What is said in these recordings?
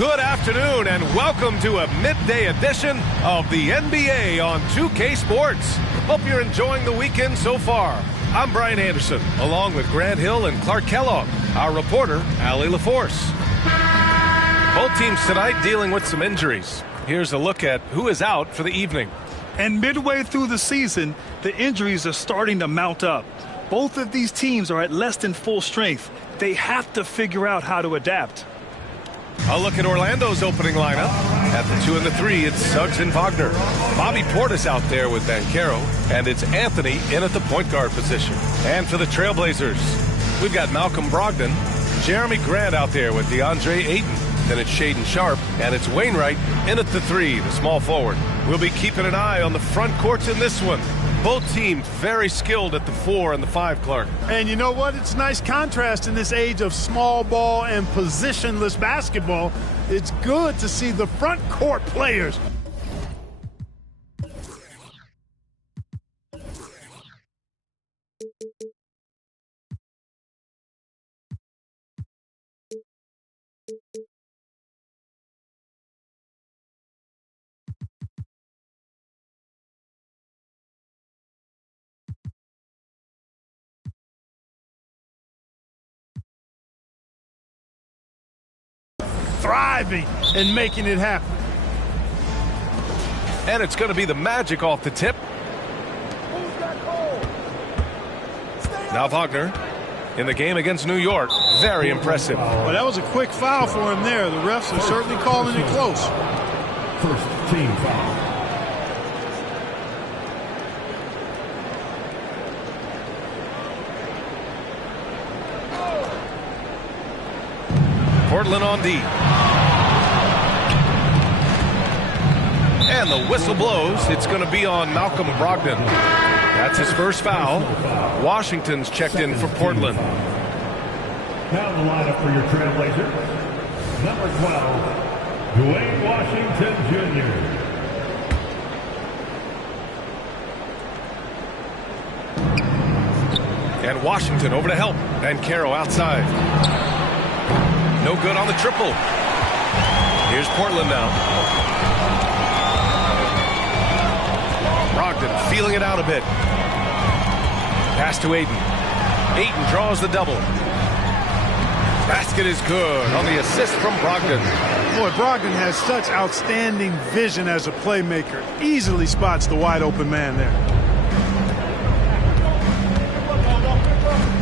Good afternoon and welcome to a midday edition of the NBA on 2K Sports. Hope you're enjoying the weekend so far. I'm Brian Anderson, along with Grant Hill and Clark Kellogg, our reporter, Allie LaForce. Both teams tonight dealing with some injuries. Here's a look at who is out for the evening. And midway through the season, the injuries are starting to mount up. Both of these teams are at less than full strength. They have to figure out how to adapt. A look at Orlando's opening lineup. At the 2 and the 3, it's Suggs and Wagner. Bobby Portis out there with Banchero, and it's Anthony in at the point guard position. And for the Trailblazers, we've got Malcolm Brogdon, Jeremy Grant out there with DeAndre Ayton. Then it's Shaedon Sharpe, and it's Wainwright in at the 3, the small forward. We'll be keeping an eye on the front courts in this one. Both teams very skilled at the 4 and the 5, Clark. And you know what? It's a nice contrast in this age of small ball and positionless basketball. It's good to see the front court players. Thriving and making it happen. And it's going to be the Magic off the tip. Now Wagner in the game against New York. Very impressive. Well, that was a quick foul for him there. The refs are certainly calling it close. First team foul. Portland on D. And the whistle blows. It's going to be on Malcolm Brogdon. That's his first foul. Washington's checked in for Portland. Now the lineup for your Trailblazers. Number 12, Dwayne Washington Jr. And Washington over to help. And Caro outside. No good on the triple. Here's Portland now. Brogdon feeling it out a bit. Pass to Ayton. Ayton draws the double. Basket is good on the assist from Brogdon. Boy, Brogdon has such outstanding vision as a playmaker. Easily spots the wide open man there.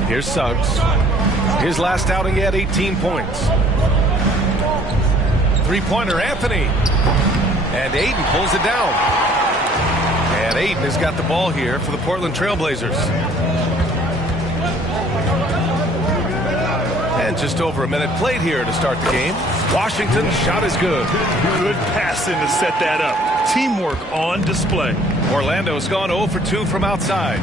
Here's Suggs. His last outing, he had 18 points. Three-pointer, Anthony. And Ayton pulls it down. And Ayton has got the ball here for the Portland Trailblazers. And just over a minute played here to start the game. Washington's shot is good. Good passing to set that up. Teamwork on display. Orlando's gone 0 for 2 from outside.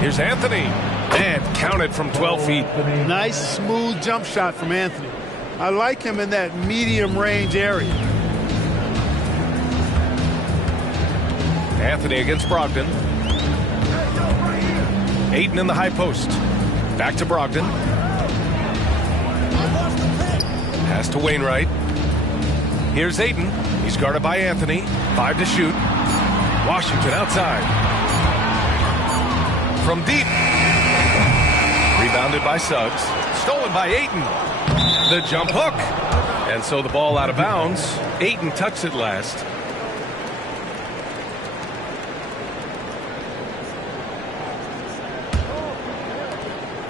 Here's Anthony. And counted from 12 feet. Nice, smooth jump shot from Anthony. I like him in that medium range area. Anthony against Brogdon. Ayton in the high post. Back to Brogdon. Pass to Wainwright. Here's Ayton. He's guarded by Anthony. 5 to shoot. Washington outside. From deep. Rebounded by Suggs. Stolen by Ayton. The jump hook. And so the ball out of bounds. Ayton touched it last.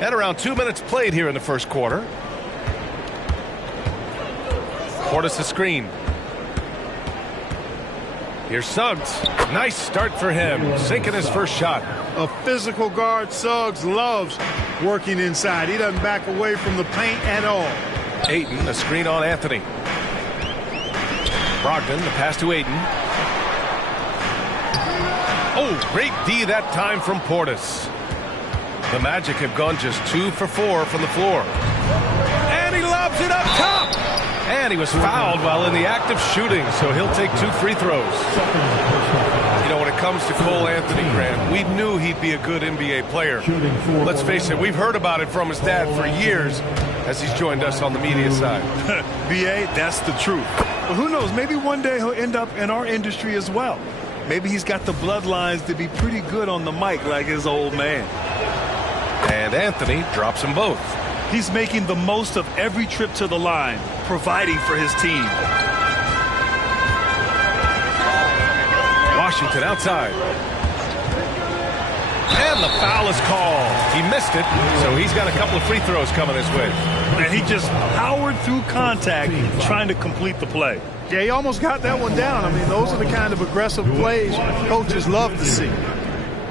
And around 2 minutes played here in the first quarter. Portis a screen. Here's Suggs. Nice start for him. Sinking his first shot. A physical guard, Suggs, loves working inside. He doesn't back away from the paint at all. Ayton, a screen on Anthony. Brogdon, the pass to Ayton. Oh, great D that time from Portis. The Magic have gone just 2 for 4 from the floor. And he lobs it up top. And he was fouled while in the act of shooting, so he'll take 2 free throws. You know, when it comes to Cole Anthony, Grant, we knew he'd be a good NBA player. Let's face it, we've heard about it from his dad for years as he's joined us on the media side. B.A., that's the truth. But who knows, maybe one day he'll end up in our industry as well. Maybe he's got the bloodlines to be pretty good on the mic like his old man. And Anthony drops them both. He's making the most of every trip to the line, providing for his team. Washington outside. And the foul is called. He missed it, so he's got a couple of free throws coming his way. And he just powered through contact trying to complete the play. Yeah, he almost got that one down. I mean, those are the kind of aggressive plays coaches love to see.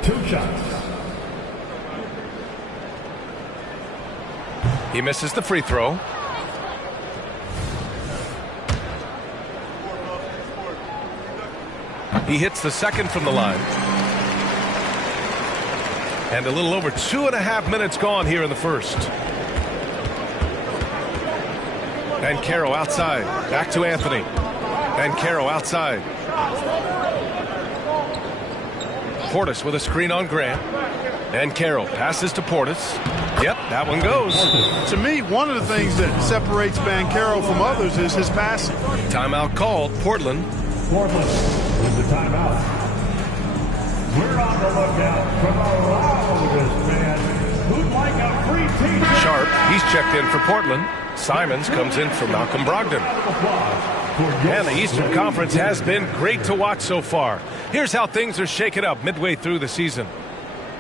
2 shots. He misses the free throw. He hits the second from the line. And a little over 2.5 minutes gone here in the first. Banchero outside. Back to Anthony. Banchero outside. Portis with a screen on Grant. Banchero passes to Portis. Yep, that one goes. To me, one of the things that separates Banchero from others is his passing. Timeout called. Portland. Portland with the timeout. We're on the lookout from a loudest man who'd like a free t-shirt. Sharp, he's checked in for Portland. Simons comes in for Malcolm Brogdon. And the Eastern Conference has been great to watch so far. Here's how things are shaking up midway through the season.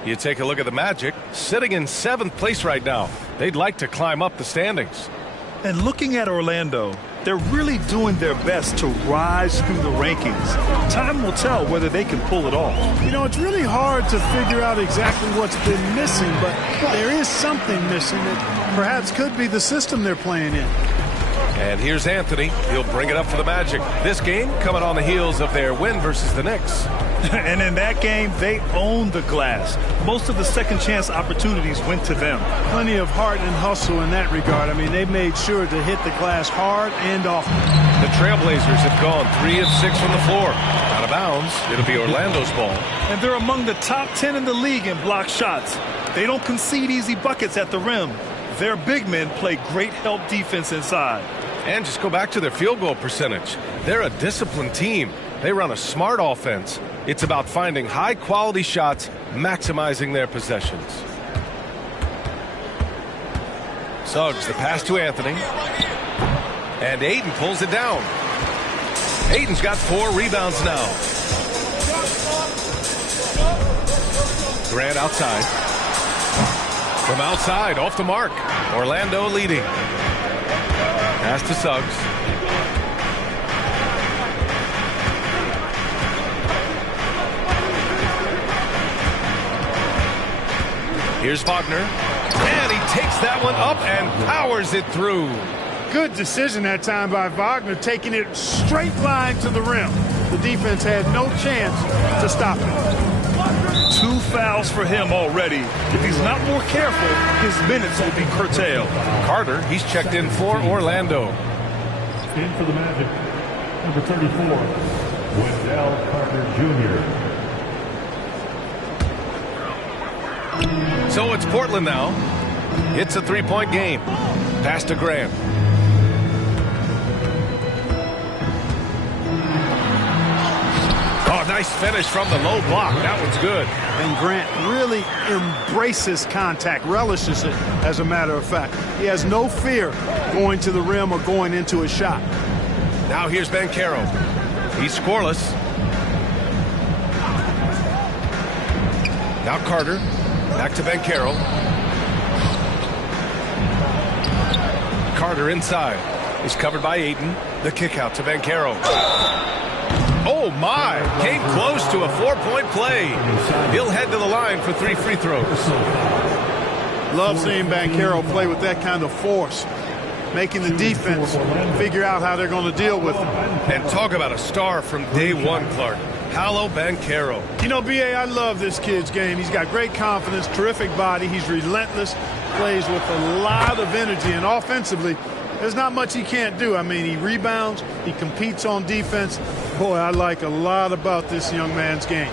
You take a look at the Magic, sitting in 7th place right now. They'd like to climb up the standings. And looking at Orlando, they're really doing their best to rise through the rankings. Time will tell whether they can pull it off. You know, it's really hard to figure out exactly what's been missing, but there is something missing that perhaps could be the system they're playing in. And here's Anthony. He'll bring it up for the Magic. This game coming on the heels of their win versus the Knicks. And in that game, they owned the glass. Most of the second chance opportunities went to them. Plenty of heart and hustle in that regard. I mean, they made sure to hit the glass hard and often. The Trailblazers have gone 3 of 6 from the floor. Out of bounds, it'll be Orlando's ball. And they're among the top 10 in the league in block shots. They don't concede easy buckets at the rim. Their big men play great help defense inside. And just go back to their field goal percentage. They're a disciplined team. They run a smart offense. It's about finding high-quality shots, maximizing their possessions. Suggs, the pass to Anthony. And Ayton pulls it down. Ayton's got 4 rebounds now. Grant outside. From outside, off the mark. Orlando leading. Pass to Suggs. Here's Wagner. And he takes that one up and powers it through. Good decision that time by Wagner, taking it straight line to the rim. The defense had no chance to stop it. 2 fouls for him already. If he's not more careful, his minutes will be curtailed. Carter, he's checked in for Orlando. In for the Magic, number 34, Wendell Carter Jr. So it's Portland now. It's a 3-point game. Pass to Grant. Oh, nice finish from the low block. That one's good. And Grant really embraces contact, relishes it, as a matter of fact. He has no fear going to the rim or going into a shot. Now here's Banchero. He's scoreless. Now Carter. Back to Banchero. Carter inside. He's covered by Ayton. The kick out to Banchero. Oh, my. Came close to a 4-point play. He'll head to the line for 3 free throws. Love seeing Banchero play with that kind of force, making the defense figure out how they're going to deal with him. And talk about a star from day one, Clark. Paolo Banchero. You know, B.A., I love this kid's game. He's got great confidence, terrific body. He's relentless, plays with a lot of energy, and offensively, There's not much he can't do. I mean, he rebounds, he competes on defense. Boy, I like a lot about this young man's game.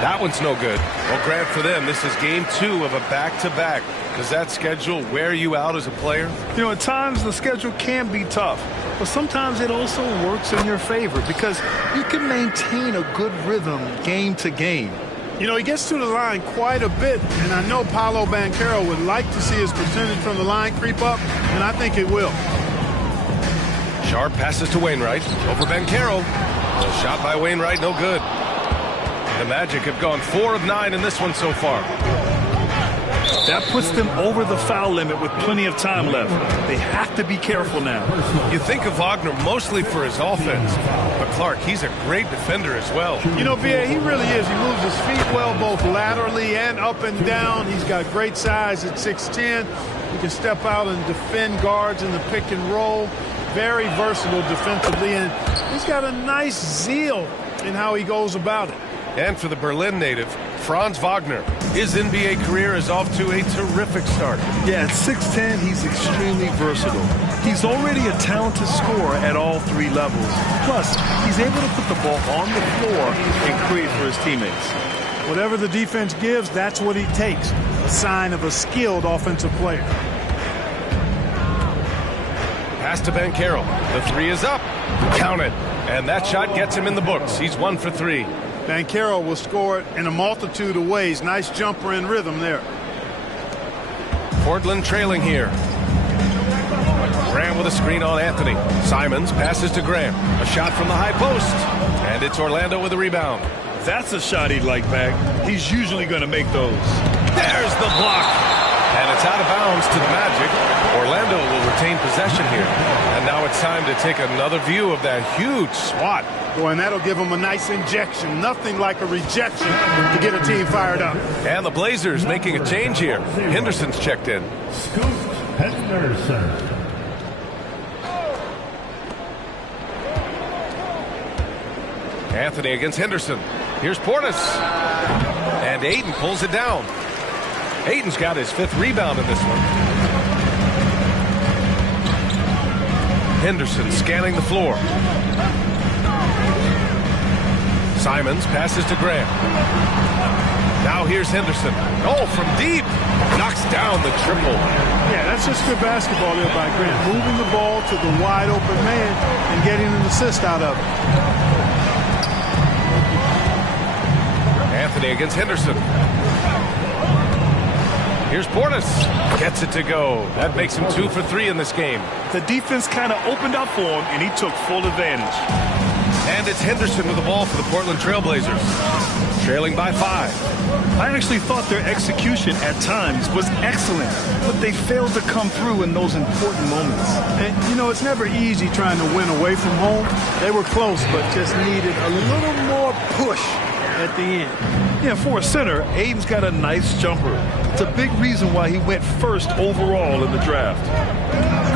That one's no good. Well, Grant, for them, this is game 2 of a back-to-back. Does that schedule wear you out as a player? You know, at times the schedule can be tough, but sometimes it also works in your favor because you can maintain a good rhythm game to game. You know, he gets to the line quite a bit, and I know Paolo Banchero would like to see his percentage from the line creep up, and I think it will. Sharp passes to Wainwright. Over Banchero. A shot by Wainwright, no good. The Magic have gone 4 of 9 in this one so far. That puts them over the foul limit with plenty of time left. They have to be careful now. You think of Wagner mostly for his offense, but Clark, he's a great defender as well. You know, V.A., he really is. He moves his feet well both laterally and up and down. He's got great size at 6'10". He can step out and defend guards in the pick and roll. Very versatile defensively, and he's got a nice zeal in how he goes about it. And for the Berlin native, Franz Wagner, his NBA career is off to a terrific start. Yeah, at 6'10", he's extremely versatile. He's already a talented scorer at all 3 levels. Plus, he's able to put the ball on the floor and create for his teammates. Whatever the defense gives, that's what he takes. A sign of a skilled offensive player. Pass to Banchero. The 3 is up. Count it. And that shot gets him in the books. He's 1 for 3. Banchero will score it in a multitude of ways. Nice jumper and rhythm there. Portland trailing here. Graham with a screen on Anthony. Simons passes to Graham. A shot from the high post. And it's Orlando with a rebound. That's a shot he'd like back. He's usually going to make those. There's the block. And it's out of bounds to the Magic. Orlando will retain possession here. And now it's time to take another view of that huge swat. Boy, and that'll give them a nice injection. Nothing like a rejection to get a team fired up. And the Blazers making a change here. Henderson's checked in. Scoot Henderson. Anthony against Henderson. Here's Portis. And Ayton pulls it down. Ayton's got his 5th rebound in this one. Henderson scanning the floor. Simons passes to Graham. Now here's Henderson. Oh, from deep. Knocks down the triple. Yeah, that's just good basketball there by Grant. Moving the ball to the wide open man and getting an assist out of it. Anthony against Henderson. Here's Portis. Gets it to go. That makes him 2 for 3 in this game. The defense kind of opened up for him, and he took full advantage. And it's Henderson with the ball for the Portland Trailblazers. Trailing by 5. I actually thought their execution at times was excellent, but they failed to come through in those important moments. And, you know, it's never easy trying to win away from home. They were close, but just needed a little more push at the end. Yeah, for a center, Ayton's got a nice jumper. It's a big reason why he went 1st overall in the draft.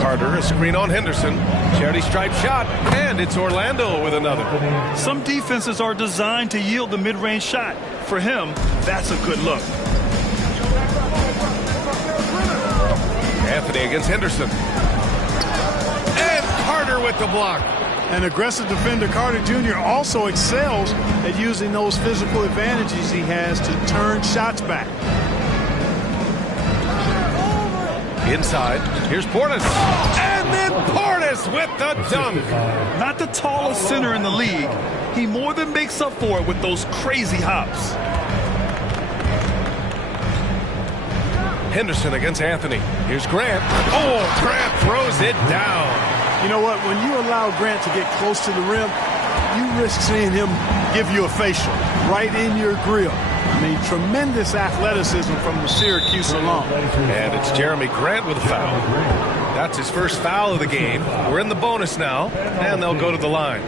Carter, a screen on Henderson. Charity stripe shot, and it's Orlando with another. Some defenses are designed to yield the mid-range shot. For him, that's a good look. Anthony against Henderson. And Carter with the block. An aggressive defender, Carter Jr. also excels at using those physical advantages he has to turn shots back. Inside, here's Portis. And then Portis with the dunk. Not the tallest center in the league. He more than makes up for it with those crazy hops. Henderson against Anthony. Here's Grant. Oh, Grant throws it down. You know what? When you allow Grant to get close to the rim, you risk seeing him give you a facial right in your grill. I mean, tremendous athleticism from the Syracuse alum. And it's Jeremy Grant with a foul. That's his 1st foul of the game. We're in the bonus now, and they'll go to the line.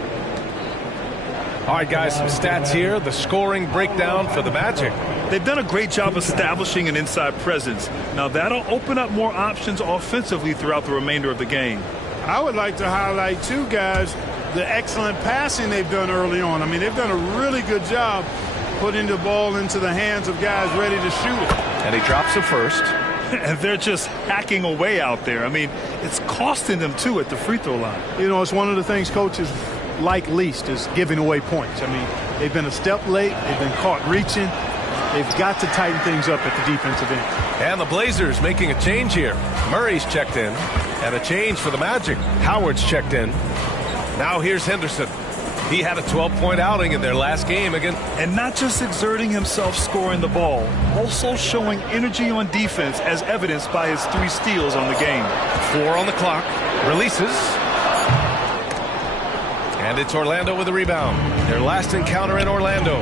All right, guys, some stats here. The scoring breakdown for the Magic. They've done a great job establishing an inside presence. Now, that'll open up more options offensively throughout the remainder of the game. I would like to highlight, too, guys, the excellent passing they've done early on. I mean, they've done a really good job putting the ball into the hands of guys ready to shoot it. And he drops it first. And they're just hacking away out there. I mean, it's costing them, too, at the free throw line. You know, it's one of the things coaches like least is giving away points. I mean, they've been a step late. They've been caught reaching. They've got to tighten things up at the defensive end. And the Blazers making a change here. Murray's checked in. And a change for the Magic. Howard's checked in. Now here's Henderson. He had a 12-point outing in their last game again. And not just exerting himself scoring the ball, also showing energy on defense as evidenced by his 3 steals on the game. 4 on the clock. Releases. And it's Orlando with a rebound. Their last encounter in Orlando.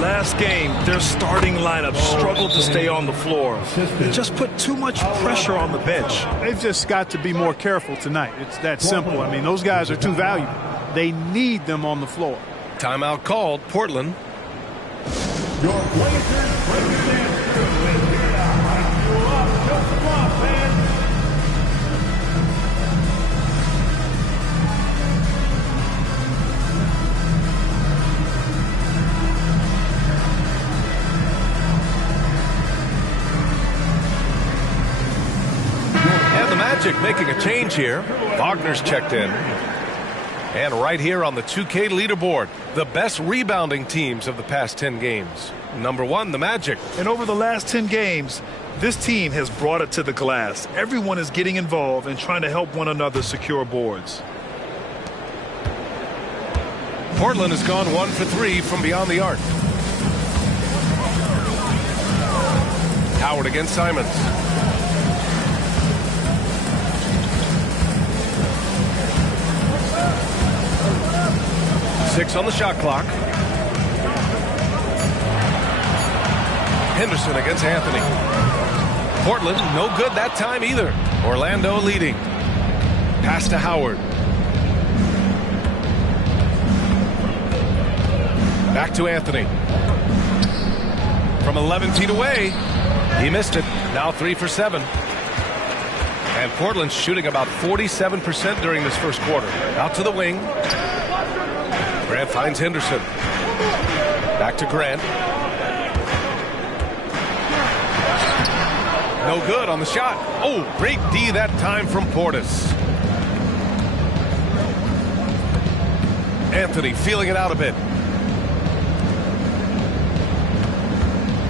Last game, their starting lineup struggled to stay on the floor. They just put too much pressure on the bench. They've just got to be more careful tonight. It's that simple. I mean, those guys are too valuable. They need them on the floor. Timeout called. Portland. Your Blazers breaking in through and here to hype you up. Just come on, man. And the Magic making a change here. Wagner's checked in. And right here on the 2K leaderboard, the best rebounding teams of the past 10 games. Number 1, the Magic. And over the last 10 games, this team has brought it to the glass. Everyone is getting involved and trying to help one another secure boards. Portland has gone 1 for 3 from beyond the arc. Howard against Simons. Six on the shot clock. Henderson against Anthony. Portland, no good that time either. Orlando leading. Pass to Howard. Back to Anthony. From 11 feet away. He missed it. Now 3 for 7. And Portland's shooting about 47% during this first quarter. Out to the wing. Grant finds Henderson. Back to Grant. No good on the shot. Oh, great D that time from Portis. Anthony feeling it out a bit.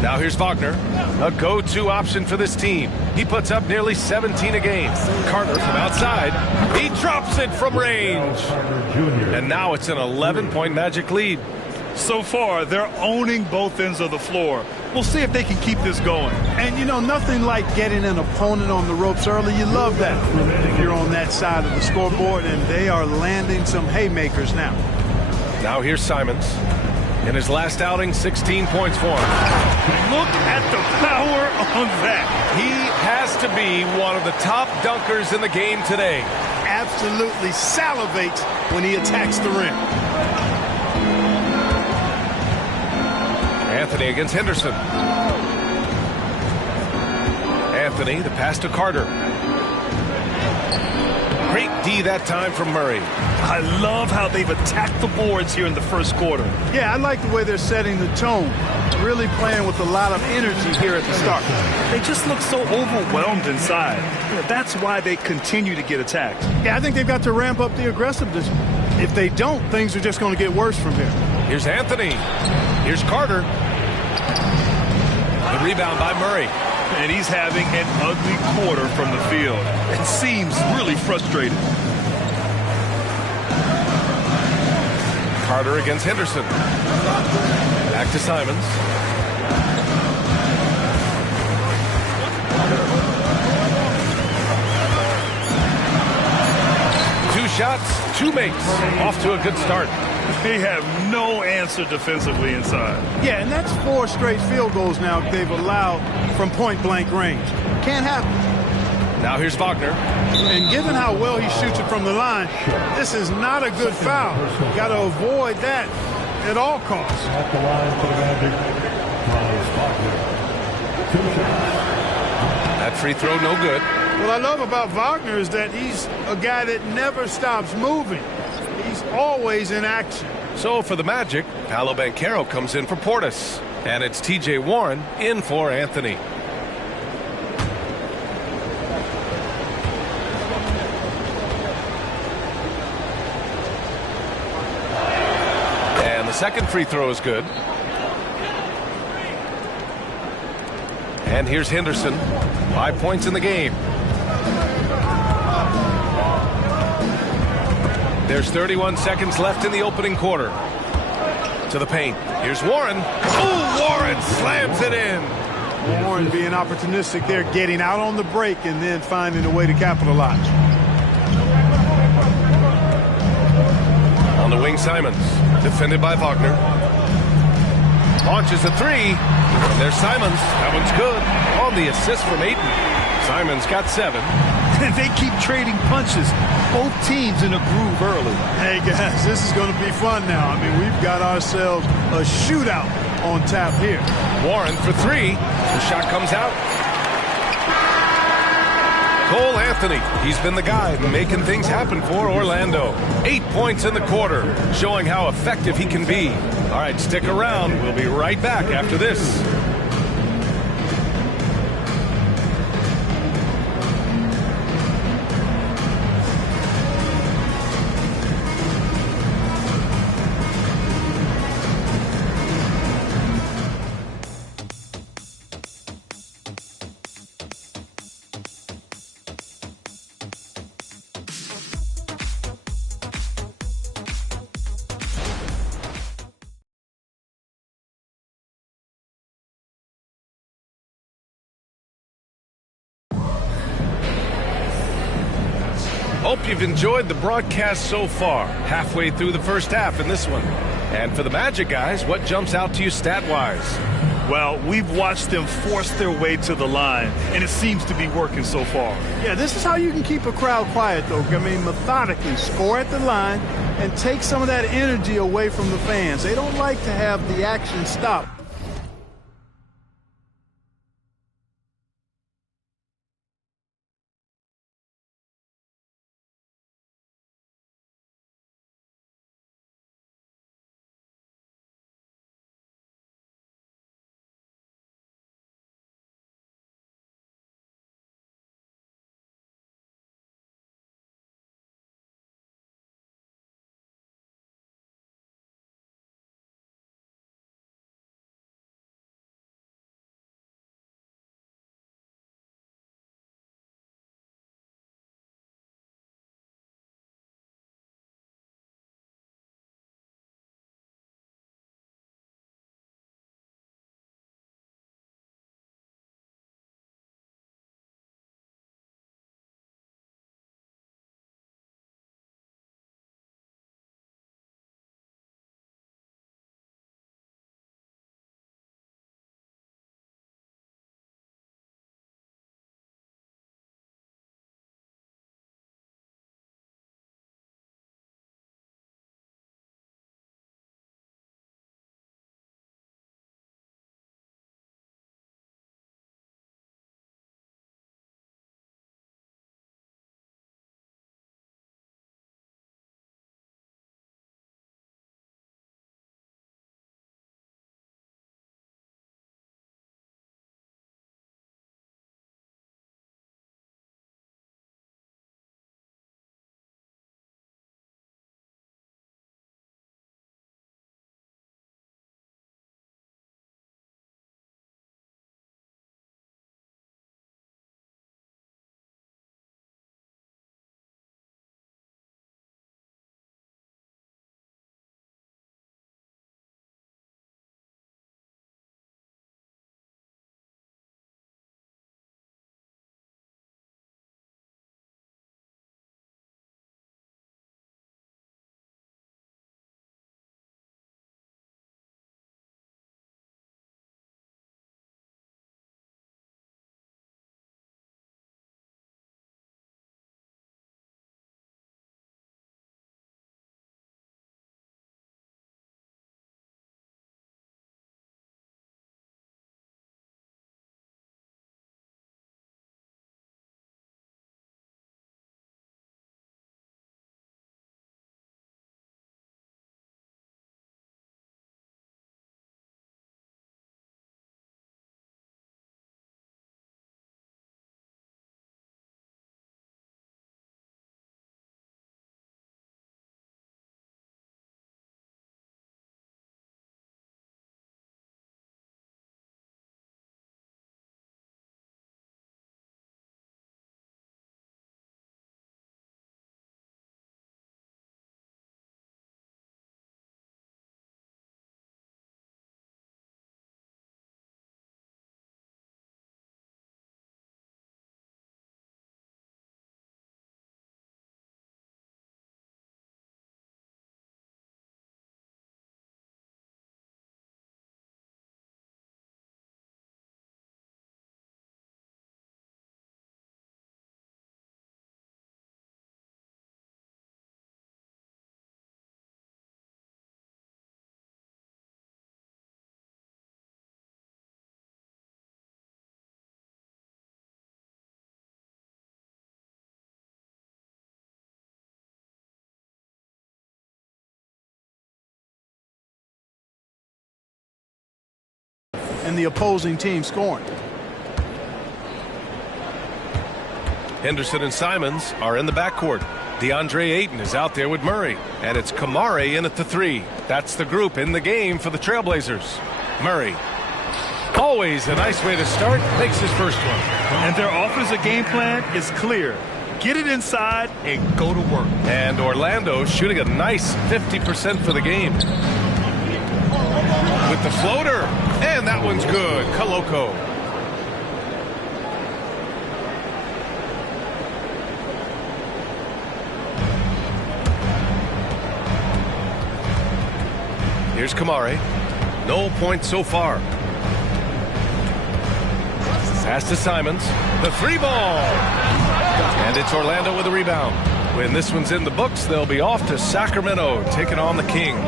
Now here's Wagner, a go-to option for this team. He puts up nearly 17 a game. Carter from outside. He drops it from range. And now it's an 11-point Magic lead. So far, they're owning both ends of the floor. We'll see if they can keep this going. And, you know, nothing like getting an opponent on the ropes early. You love that if you're on that side of the scoreboard, and they are landing some haymakers now. Now here's Simons. In his last outing, 16 points for him. Look at the power on that. He has to be one of the top dunkers in the game today. Absolutely salivates when he attacks the rim. Anthony against Henderson. Anthony, the pass to Carter. Great D that time from Murray. I love how they've attacked the boards here in the first quarter. Yeah, I like the way they're setting the tone. Really playing with a lot of energy here at the start. They just look so overwhelmed inside. That's why they continue to get attacked. Yeah, I think they've got to ramp up the aggressiveness. If they don't, things are just going to get worse from here. Here's Anthony. Here's Carter. The rebound by Murray. And he's having an ugly quarter from the field. It seems really frustrated. Carter against Henderson. Back to Simons. Two shots, two makes. Off to a good start. They have no answer defensively inside. Yeah, and that's 4 straight field goals now they've allowed from point-blank range. Can't happen. Now here's Wagner. And given how well he shoots it from the line, this is not a good foul. Got to avoid that at all costs. At the line for the Magic, Miles Wagner. 2 shots. That free throw no good. What I love about Wagner is that he's a guy that never stops moving. He's always in action. So for the Magic, Paolo Banchero comes in for Portis. And it's T.J. Warren in for Anthony. second free throw is good. And here's Henderson. 5 points in the game. There's 31 seconds left in the opening quarter. To the paint. Here's Warren. Oh, Warren slams it in. Warren being opportunistic there, getting out on the break and then finding a way to capitalize. On the wing, Simons. Defended by Wagner. Launches a three. And there's Simons. That one's good. On the assist from Ayton. Simons got 7. They keep trading punches. Both teams in a groove early. Hey, guys, this is going to be fun now. I mean, we've got ourselves a shootout on tap here. Warren for 3. The shot comes out. Cole Anthony. He's been the guy making things happen for Orlando. 8 points in the quarter, showing how effective he can be. All right, stick around. We'll be right back after this. Hope you've enjoyed the broadcast so far. Halfway through the first half in this one. And for the Magic guys, what jumps out to you stat-wise? Well, we've watched them force their way to the line, and it seems to be working so far. Yeah, this is how you can keep a crowd quiet, though. I mean, methodically score at the line and take some of that energy away from the fans. They don't like to have the action stop. and the opposing team scoring. Henderson and Simons are in the backcourt. DeAndre Ayton is out there with Murray. And it's Kamare in at the 3. That's the group in the game for the Trailblazers. Murray. Always a nice way to start. Makes his first one. And their offensive game plan is clear. Get it inside and go to work. And Orlando shooting a nice 50% for the game. With the floater. And that one's good. Koloko. Here's Kamare. No points so far. Pass to Simons. The 3 ball. And it's Orlando with a rebound. When this one's in the books, they'll be off to Sacramento, taking on the Kings.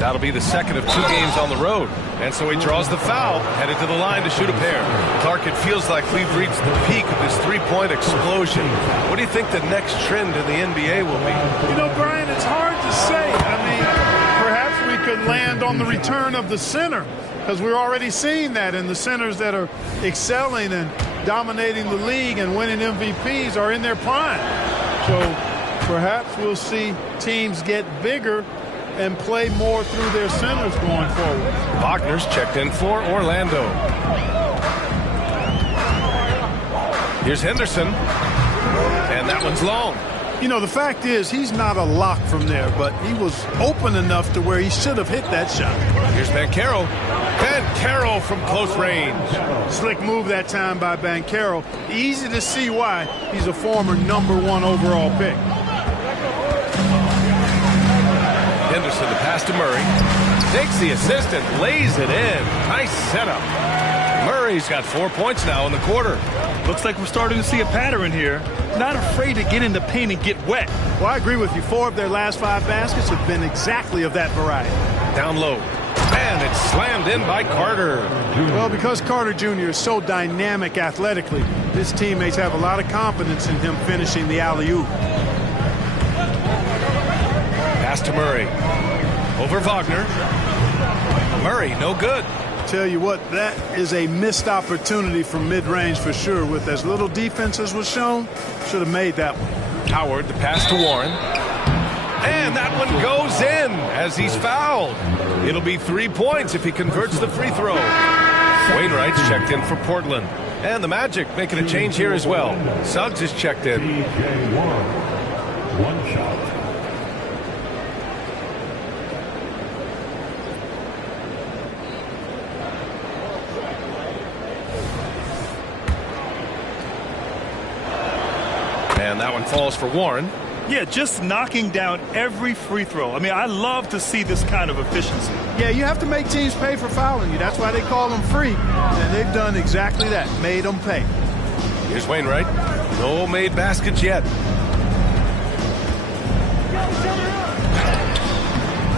That'll be the second of 2 games on the road. And so he draws the foul, headed to the line to shoot a pair. Clark, it feels like we've reached the peak of this 3-point explosion. What do you think the next trend in the NBA will be? You know, Brian, it's hard to say. I mean, perhaps we could land on the return of the center, because we're already seeing that in the centers that are excelling and dominating the league and winning MVPs are in their prime. So perhaps we'll see teams get bigger and play more through their centers going forward. Wagner's checked in for Orlando. Here's Henderson. And that one's long. You know, the fact is he's not a lock from there, but he was open enough to where he should have hit that shot. Here's Banchero. Banchero from close range. Slick move that time by Banchero. Easy to see why he's a former #1 overall pick. Henderson, the pass to Murray. Takes the assist and lays it in. Nice setup. Murray's got 4 points now in the quarter. Looks like we're starting to see a pattern here. Not afraid to get in the paint and get wet. Well, I agree with you. 4 of their last 5 baskets have been exactly of that variety. Down low. And it's slammed in by Carter. Well, because Carter Jr. is so dynamic athletically, his teammates have a lot of confidence in him finishing the alley-oop. Pass to Murray. Over Wagner. Murray, no good. Tell you what, that is a missed opportunity from mid-range for sure. With as little defense as was shown, should have made that one. Howard, the pass to Warren. And that one goes in as he's fouled. It'll be 3 points if he converts the free throw. Wainwright's checked in for Portland. And the Magic making a change here as well. Suggs is checked in. One shot. And that one falls for Warren. Yeah, just knocking down every free throw. I mean, I love to see this kind of efficiency. Yeah, you have to make teams pay for fouling you. That's why they call them free. And they've done exactly that, made them pay. Here's Wainwright. No made baskets yet.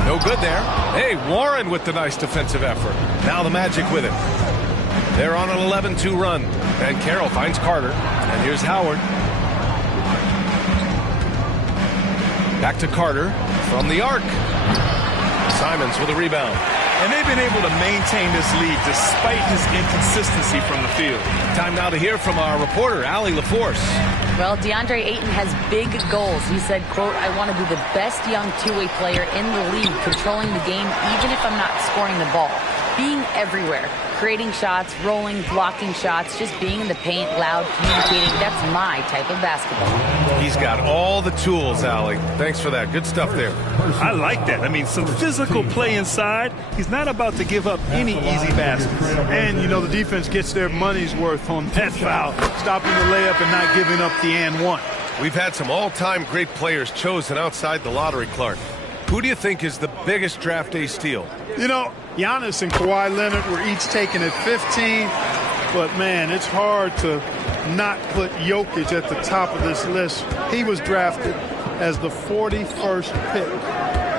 No good there. Hey, Warren with the nice defensive effort. Now the Magic with it. They're on an 11-2 run. And Carroll finds Carter. And here's Howard. Back to Carter from the arc. Simons with a rebound. And they've been able to maintain this lead despite his inconsistency from the field. Time now to hear from our reporter, Allie LaForce. Well, DeAndre Ayton has big goals. He said, quote, "I want to be the best young two-way player in the league, controlling the game even if I'm not scoring the ball. Being everywhere, creating shots, rolling, blocking shots, just being in the paint, loud, communicating. That's my type of basketball." He's got all the tools, Allie. Thanks for that. Good stuff there. I like that. I mean, some physical play inside. He's not about to give up any easy baskets. And, you know, the defense gets their money's worth on that foul, stopping the layup and not giving up the and one. We've had some all-time great players chosen outside the lottery, Clark. Who do you think is the biggest draft day steal? You know, Giannis and Kawhi Leonard were each taken at 15, but, man, it's hard to not put Jokic at the top of this list. He was drafted as the 41st pick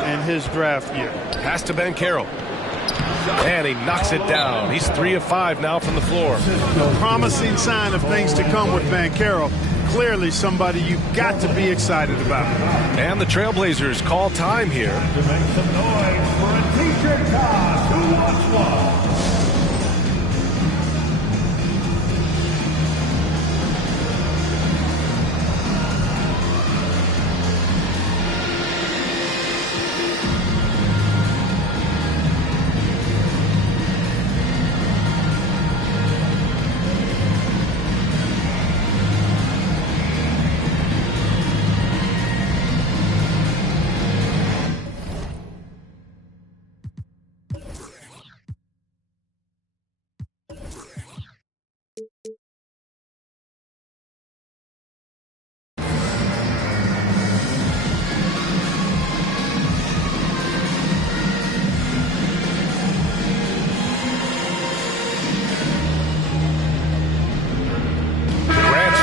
in his draft year. Pass to Banchero. And he knocks it down. He's 3 of 5 now from the floor. Promising sign of things to come with Banchero. Clearly somebody you've got to be excited about. And the Trailblazers call time here. To make some noise for a t-shirt toss. Who wants one?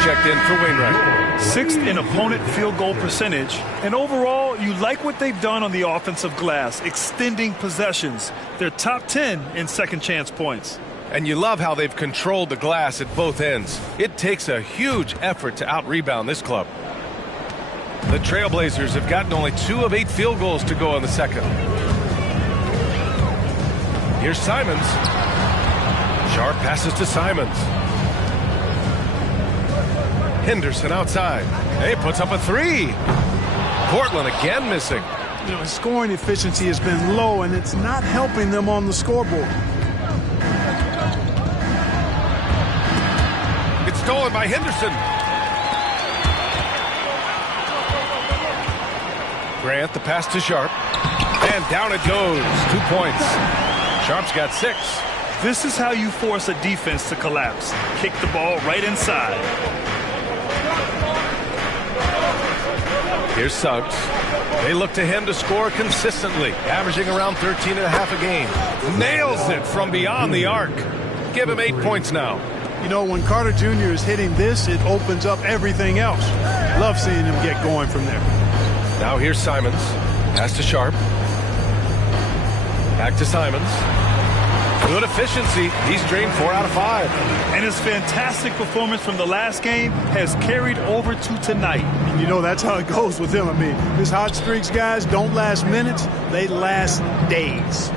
checked in for Wainwright. 6th in opponent field goal percentage. And overall, you like what they've done on the offensive glass, extending possessions. They're top 10 in second chance points. And you love how they've controlled the glass at both ends. It takes a huge effort to out-rebound this club. The Trailblazers have gotten only 2 of 8 field goals to go in the second. Here's Simons. Sharp passes to Simons. Henderson outside. He puts up a 3. Portland again missing. You know, his scoring efficiency has been low, and it's not helping them on the scoreboard. It's stolen by Henderson. Grant, the pass to Sharp. And down it goes. 2 points. Sharp's got 6. This is how you force a defense to collapse. Kick the ball right inside. Here's Suggs. They look to him to score consistently, averaging around 13.5 a game. Nails it from beyond the arc. Give him 8 points now. You know, when Carter Jr. is hitting this, it opens up everything else. Love seeing him get going from there. Now here's Simons. Pass to Sharp. Back to Simons. Good efficiency. He's drained 4 out of 5. And his fantastic performance from the last game has carried over to tonight. You know, that's how it goes with him. I mean, his hot streaks, guys, don't last minutes. They last days.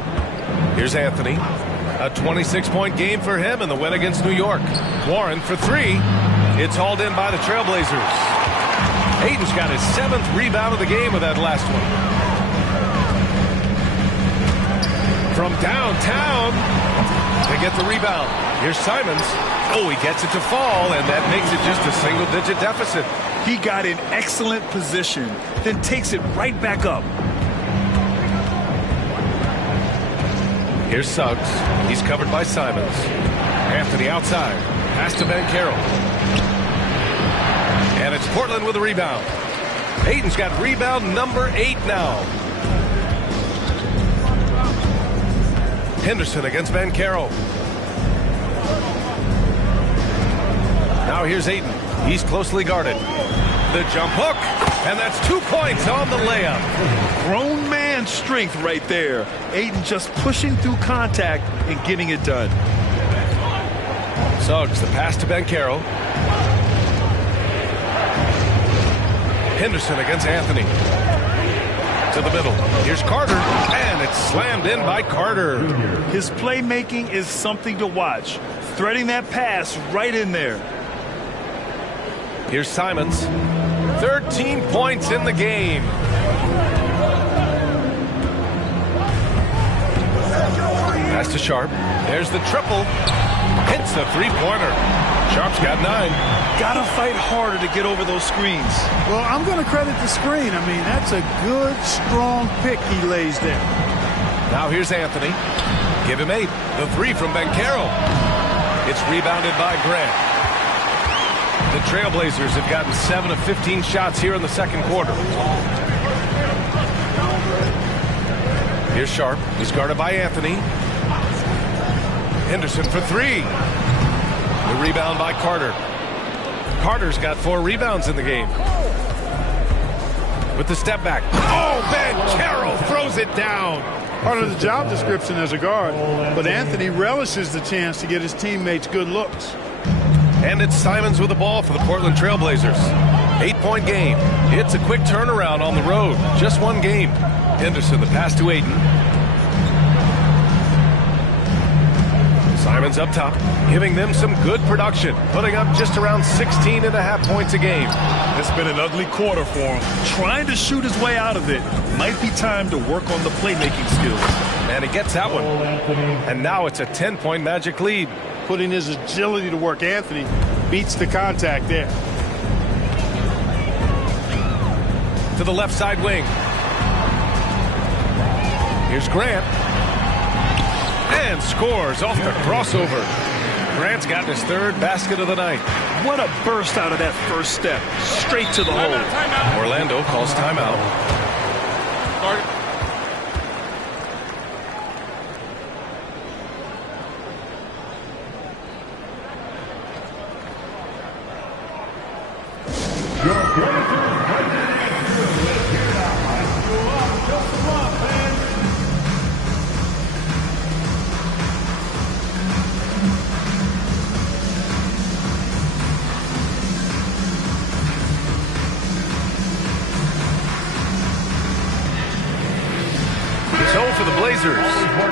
Here's Anthony. A 26-point game for him in the win against New York. Warren for 3. It's hauled in by the Trailblazers. Ayton's got his 7th rebound of the game with that last one. From downtown, they get the rebound. Here's Simons. Oh, he gets it to fall, and that makes it just a single-digit deficit. He got in excellent position, then takes it right back up. Here's Suggs. He's covered by Simons. Anthony outside. Pass to Banchero. And it's Portland with a rebound. Ayton's got rebound number 8 now. Henderson against Banchero. Now here's Ayton. He's closely guarded. The jump hook. And that's 2 points on the layup. Grown man strength right there. Ayton just pushing through contact and getting it done. Suggs, the pass to Banchero. Henderson against Anthony. To the middle. Here's Carter. And it's slammed in by Carter. His playmaking is something to watch. Threading that pass right in there. Here's Simons. 13 points in the game. Pass to Sharp. There's the triple. Hits the 3-pointer. Sharp's got 9. Gotta fight harder to get over those screens. Well, I'm going to credit the screen. I mean, that's a good, strong pick he lays there. Now here's Anthony. Give him 8. The 3 from Banchero. It's rebounded by Grant. The Trailblazers have gotten 7 of 15 shots here in the second quarter. Here's Sharp. He's guarded by Anthony. Henderson for 3. The rebound by Carter. Carter's got 4 rebounds in the game. With the step back. Oh, Banchero throws it down. Part of the job description as a guard, but Anthony relishes the chance to get his teammates good looks. And it's Simons with the ball for the Portland Trailblazers. 8-point game. It's a quick turnaround on the road. Just 1 game. Henderson, the pass to Ayton. Simons up top, giving them some good production, putting up just around 16.5 points a game. It's been an ugly quarter for him. Trying to shoot his way out of it. Might be time to work on the playmaking skills. And he gets that one. And now it's a 10-point Magic lead. Putting his agility to work, Anthony beats the contact there. To the left side wing. Here's Grant. And scores off the crossover. Grant's gotten his 3rd basket of the night. What a burst out of that first step. Straight to the hole. Orlando calls timeout. So for the Blazers,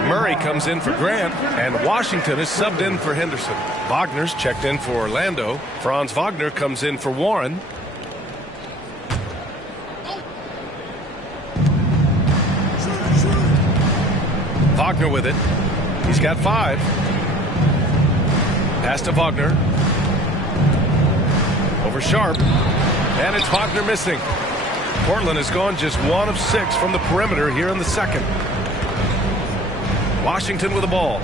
Murray comes in for Grant, and Washington is subbed in for Henderson. Wagner's checked in for Orlando. Franz Wagner comes in for Warren. Wagner with it. He's got 5. Pass to Wagner. Over Sharp. And it's Wagner missing. Portland has gone just 1 of 6 from the perimeter here in the second. Washington with the ball.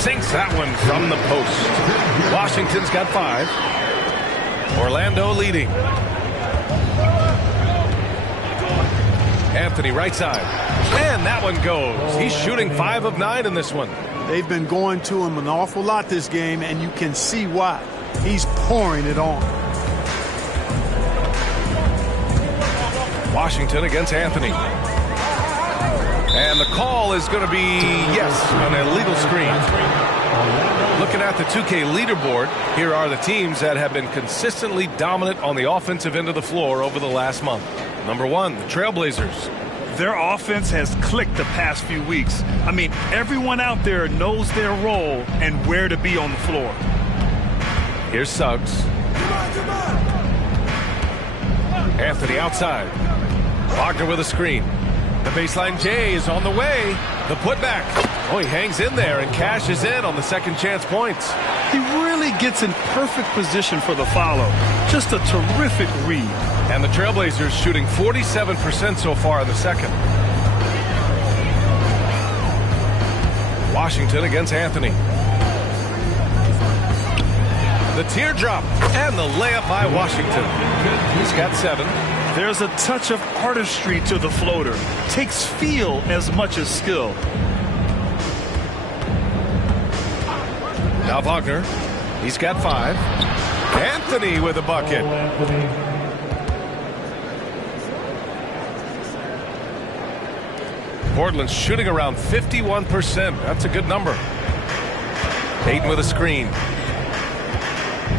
Sinks that one from the post. Washington's got 5. Orlando leading. Anthony right side. And that one goes. He's shooting 5 of 9 in this one. They've been going to him an awful lot this game, and you can see why. He's pouring it on. Washington against Anthony. And the call is going to be, yes, an illegal screen. Looking at the 2K leaderboard, here are the teams that have been consistently dominant on the offensive end of the floor over the last month. Number 1, the Trailblazers. Their offense has clicked the past few weeks. I mean, everyone out there knows their role and where to be on the floor. Here's Suggs. Anthony outside. Wagner with a screen. The baseline J is on the way. The putback. Oh, he hangs in there and cashes in on the second chance points. He really gets in perfect position for the follow. Just a terrific read. And the Trailblazers shooting 47% so far in the second. Washington against Anthony. The teardrop and the layup by Washington. He's got 7. There's a touch of artistry to the floater. Takes feel as much as skill. Now Wagner. He's got 5. Anthony with a bucket. Portland's shooting around 51%. That's a good number. Ayton with a screen.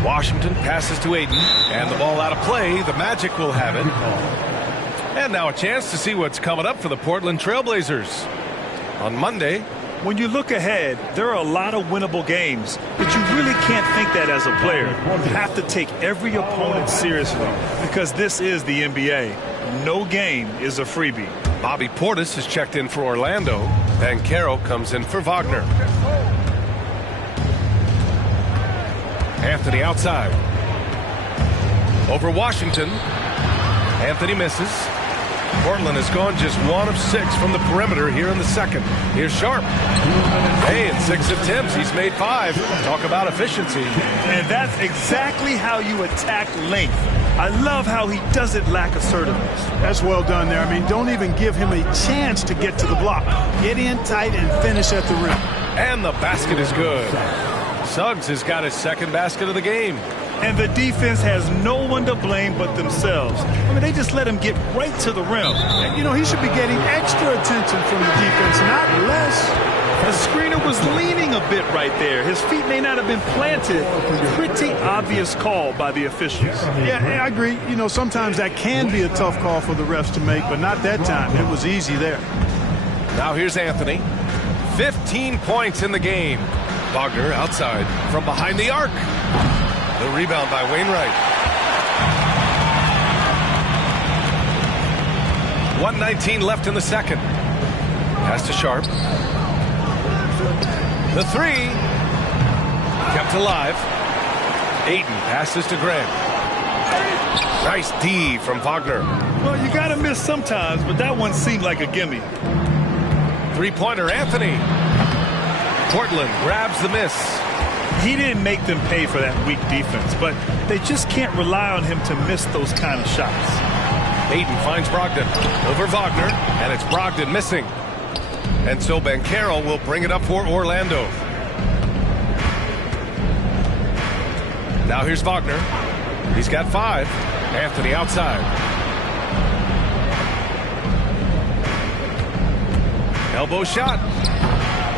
Washington passes to Ayton, and the ball out of play. The Magic will have it. And now a chance to see what's coming up for the Portland Trailblazers. On Monday, when you look ahead, there are a lot of winnable games, but you really can't think that as a player. You have to take every opponent seriously because this is the NBA. No game is a freebie. Bobby Portis is checked in for Orlando. Banchero comes in for Wagner. Anthony outside. Over Washington. Anthony misses. Portland has gone just 1 of 6 from the perimeter here in the second. Here's Sharp. Hey, in 6 attempts, he's made 5. Talk about efficiency. And that's exactly how you attack length. I love how he doesn't lack assertiveness. That's well done there. I mean, don't even give him a chance to get to the block. Get in tight and finish at the rim. And the basket is good. Suggs has got his second basket of the game. And the defense has no one to blame but themselves. I mean, they just let him get right to the rim. And, you know, he should be getting extra attention from the defense, not less. The screener was leaning a bit right there. His feet may not have been planted. Pretty obvious call by the officials. Yeah, I agree. You know, sometimes that can be a tough call for the refs to make, but not that time. It was easy there. Now here's Anthony. 15 points in the game. Wagner outside from behind the arc. The rebound by Wainwright. 1:19 left in the second. Pass to Sharp. The 3 kept alive. Ayton passes to Grant. Nice D from Wagner. Well, you got to miss sometimes, but that one seemed like a gimme. Three-pointer Anthony. Portland grabs the miss. He didn't make them pay for that weak defense, but they just can't rely on him to miss those kind of shots. Ayton finds Brogdon over Wagner, and it's Brogdon missing. And so Banchero will bring it up for Orlando. Now here's Wagner. He's got 5. Anthony outside. Elbow shot.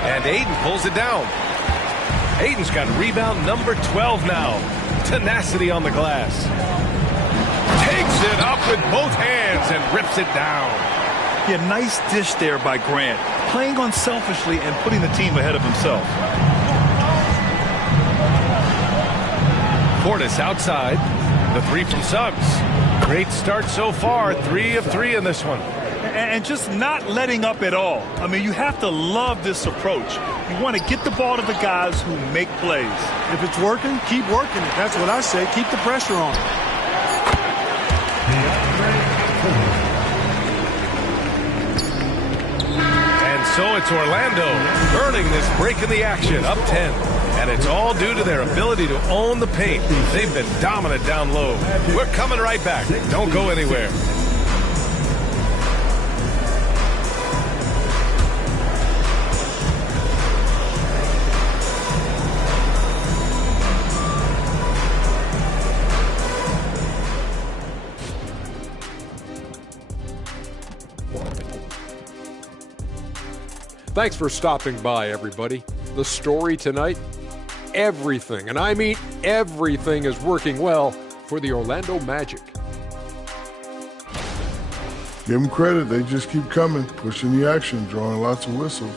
And Ayton pulls it down. Ayton's got rebound number 12 now. Tenacity on the glass. Takes it up with both hands and rips it down. Yeah, nice dish there by Grant. Playing unselfishly and putting the team ahead of himself. Portis outside. The 3 from Suggs. Great start so far. 3 of 3 in this one. And just not letting up at all. I mean, you have to love this approach. You want to get the ball to the guys who make plays. If it's working, keep working it. That's what I say. Keep the pressure on. And so it's Orlando earning this break in the action, up 10. And it's all due to their ability to own the paint. They've been dominant down low. We're coming right back. Don't go anywhere. Thanks for stopping by, everybody. The story tonight, everything, and I mean everything, is working well for the Orlando Magic. Give them credit. They just keep coming, pushing the action, drawing lots of whistles.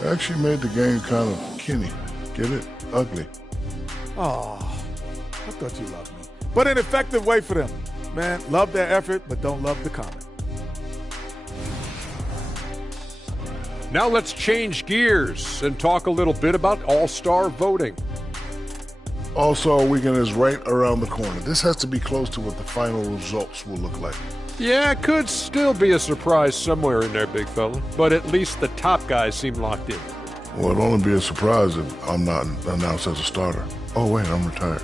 They actually made the game kind of kinny. Get it? Ugly. Oh, I thought you loved me. But an effective way for them. Man, love their effort, but don't love the comment. Now let's change gears and talk a little bit about All-Star voting. All-Star Weekend is right around the corner. This has to be close to what the final results will look like. Yeah, it could still be a surprise somewhere in there, big fella, but at least the top guys seem locked in. Well, it'll only be a surprise if I'm not announced as a starter. Oh, wait, I'm retired.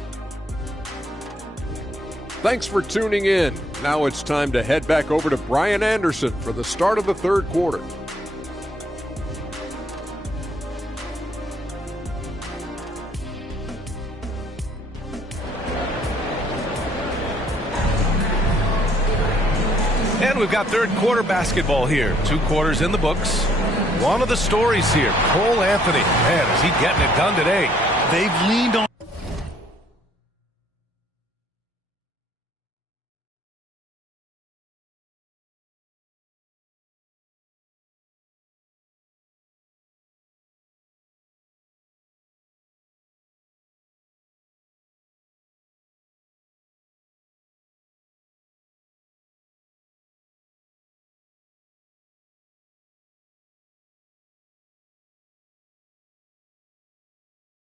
Thanks for tuning in. Now it's time to head back over to Brian Anderson for the start of the third quarter. And we've got third quarter basketball here. 2 quarters in the books. One of the stories here, Cole Anthony. Man, is he getting it done today? They've leaned on.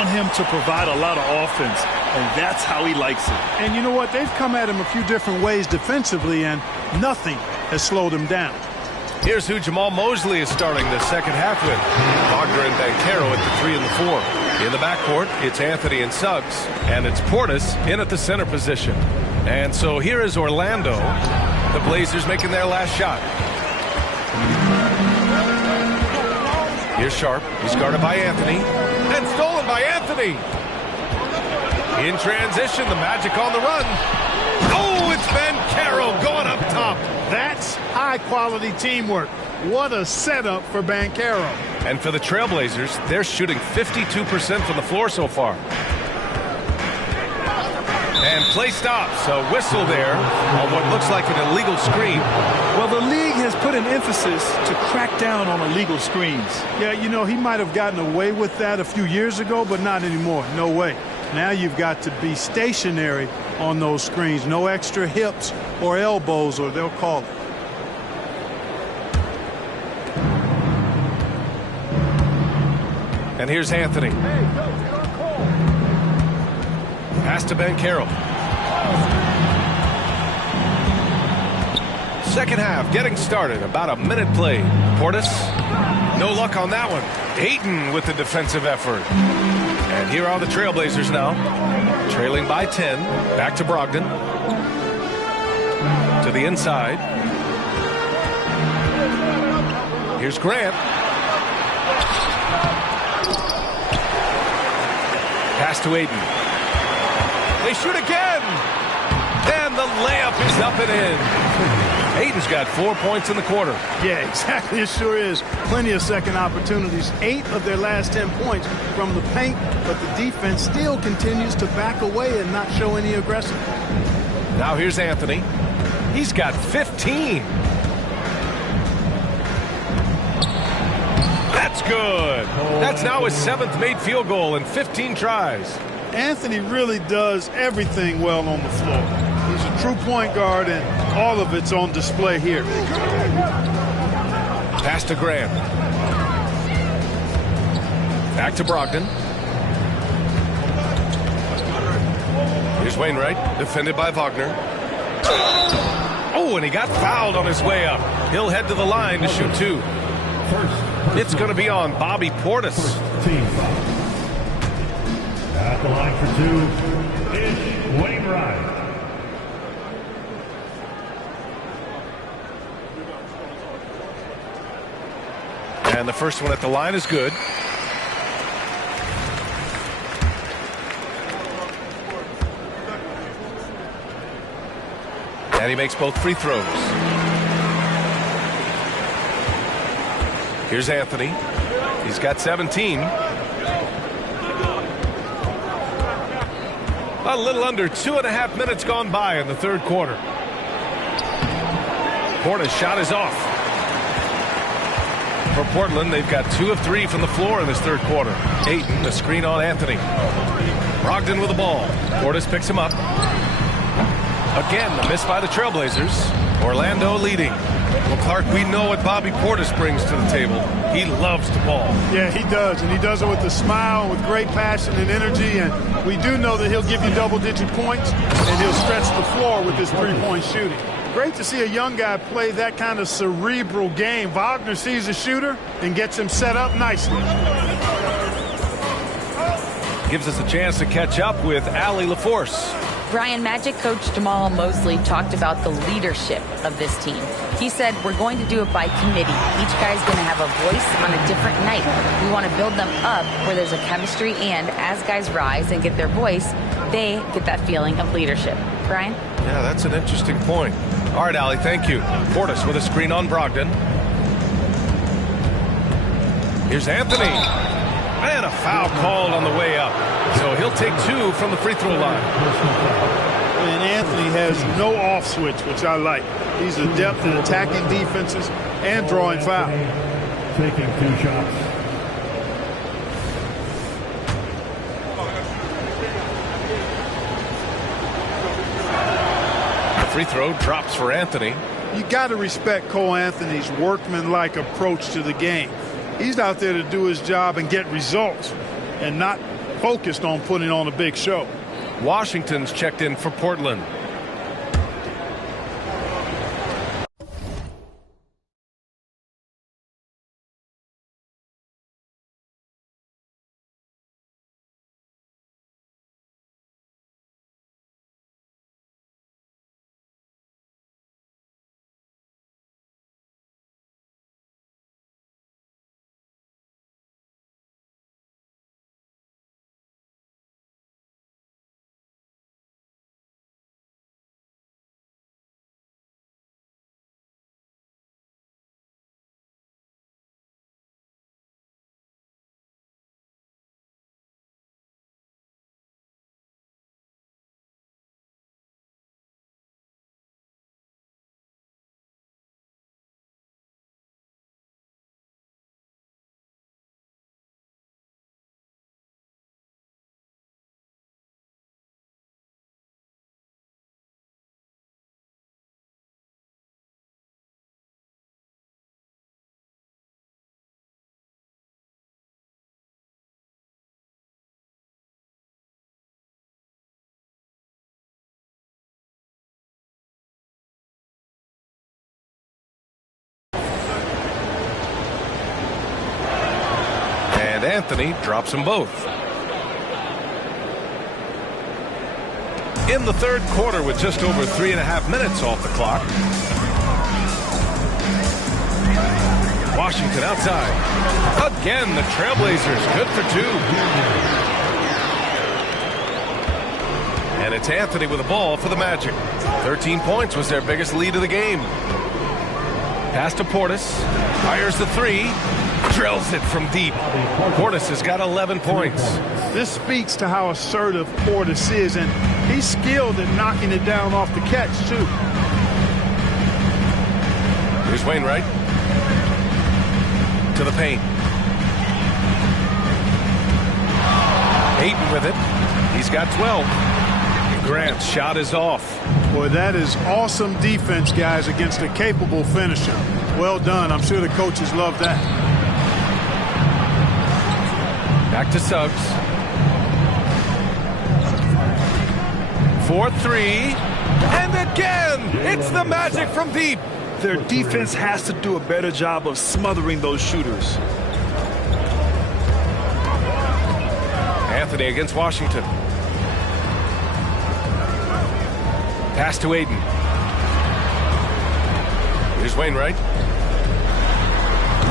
Him to provide a lot of offense, and that's how he likes it. And you know what? They've come at him a few different ways defensively, and nothing has slowed him down. Here's who Jamal Mosley is starting the second half with. Wagner and Banchero at the 3 and the 4. In the backcourt, it's Anthony and Suggs, and it's Portis in at the center position. And so here is Orlando. The Blazers making their last shot. Here's Sharp. He's guarded by Anthony. And stolen by Anthony. In transition, the Magic on the run. Oh, it's Banchero going up top. That's high-quality teamwork. What a setup for Banchero. And for the Trailblazers, they're shooting 52% from the floor so far. And play stops. A whistle there on what looks like an illegal screen. Well, the league has put an emphasis to crack down on illegal screens. Yeah, you know, he might have gotten away with that a few years ago, but not anymore. No way. Now you've got to be stationary on those screens. No extra hips or elbows, or they'll call it. And here's Anthony. Pass to Banchero. Second half getting started. About a minute played. Portis, no luck on that one. Ayton with the defensive effort. And here are the Trailblazers now. Trailing by 10. Back to Brogdon. To the inside. Here's Grant. Pass to Ayton. They shoot again. And the layup is up and in. Ayton's got 4 points in the quarter. Yeah, exactly. It sure is. Plenty of second opportunities. 8 of their last 10 points from the paint, but the defense still continues to back away and not show any aggression. Now here's Anthony. He's got 15. That's good. That's now his 7th made field goal in 15 tries. Anthony really does everything well on the floor. He's a true point guard, and all of it's on display here. Pass to Grant. Back to Brogdon. Here's Wainwright, defended by Wagner. Oh, and he got fouled on his way up. He'll head to the line to shoot 2. It's going to be on Bobby Portis. Team foul. At the line for 2 is Wainwright. And the first one at the line is good. And he makes both free throws. Here's Anthony. He's got 17. A little under 2.5 minutes gone by in the third quarter. Portis' shot is off. For Portland, they've got 2 of 3 from the floor in this third quarter. Ayton, the screen on Anthony. Brogdon with the ball. Portis picks him up. Again, the miss by the Trailblazers. Orlando leading. Well, Clark, we know what Bobby Portis brings to the table. He loves the ball. Yeah, he does, and he does it with a smile, with great passion and energy, and we do know that he'll give you double-digit points, and he'll stretch the floor with his three-point shooting. Great to see a young guy play that kind of cerebral game. Wagner sees a shooter and gets him set up nicely. Gives us a chance to catch up with Allie LaForce. Brian, Magic coach Jamal Mosley talked about the leadership of this team. He said, we're going to do it by committee. Each guy's going to have a voice on a different night. We want to build them up where there's a chemistry, and as guys rise and get their voice, they get that feeling of leadership. Brian? Yeah, that's an interesting point. All right, Allie, thank you. Portis with a screen on Brogdon. Here's Anthony. And a foul called on the way up. So he'll take 2 from the free throw line. And Anthony has no off switch, which I like. He's adept at attacking defenses and drawing foul. Taking 2 shots. The free throw drops for Anthony. You got to respect Cole Anthony's workmanlike approach to the game. He's out there to do his job and get results and not focused on putting on a big show. Washington's checked in for Portland. And Anthony drops them both. In the third quarter with just over 3.5 minutes off the clock. Washington outside. Again, the Trailblazers good for 2. And it's Anthony with the ball for the Magic. 13 points was their biggest lead of the game. Pass to Portis. Fires the three. Drills it from deep. Portis has got 11 points. This speaks to how assertive Portis is, and he's skilled at knocking it down off the catch, too. Here's Wainwright. To the paint. Ayton with it. He's got 12. Grant's shot is off. Boy, that is awesome defense, guys, against a capable finisher. Well done. I'm sure the coaches love that. Back to Suggs. 4-3. And again, it's the Magic from deep. Their defense has to do a better job of smothering those shooters. Anthony against Washington. Pass to Ayton. Here's Wainwright.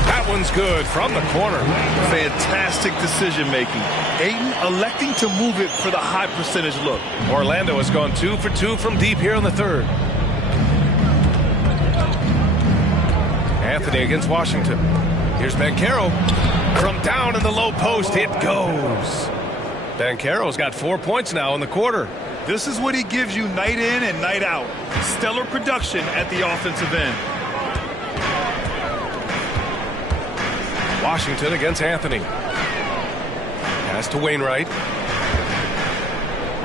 That one's good from the corner. Fantastic decision making. Ayton electing to move it for the high percentage look. Orlando has gone 2 for 2 from deep here in the third. Anthony against Washington. Here's Banchero. From down in the low post, it goes. Banchero's got 4 points now in the quarter. This is what he gives you night in and night out. Stellar production at the offensive end. Washington against Anthony. Pass to Wainwright.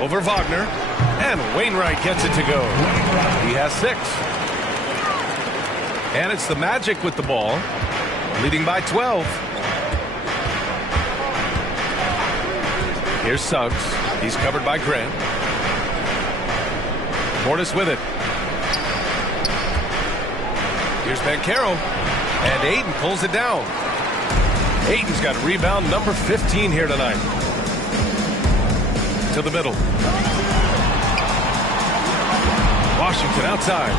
Over Wagner. And Wainwright gets it to go. He has 6. And it's the Magic with the ball, leading by 12. Here's Suggs. He's covered by Grant. Portis with it. Here's Banchero. And Ayton pulls it down. Ayton's got rebound number 15 here tonight. To the middle. Washington outside.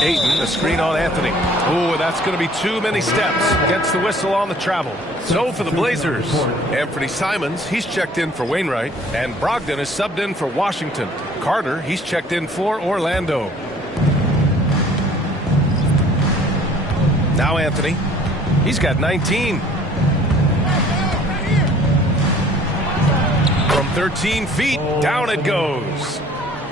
Ayton, a screen on Anthony. Oh, that's going to be too many steps. Gets the whistle on the travel. So for the Blazers, Anthony Simons, he's checked in for Wainwright. And Brogdon is subbed in for Washington. Carter, he's checked in for Orlando. Now Anthony. He's got 19. From 13 feet, down it goes.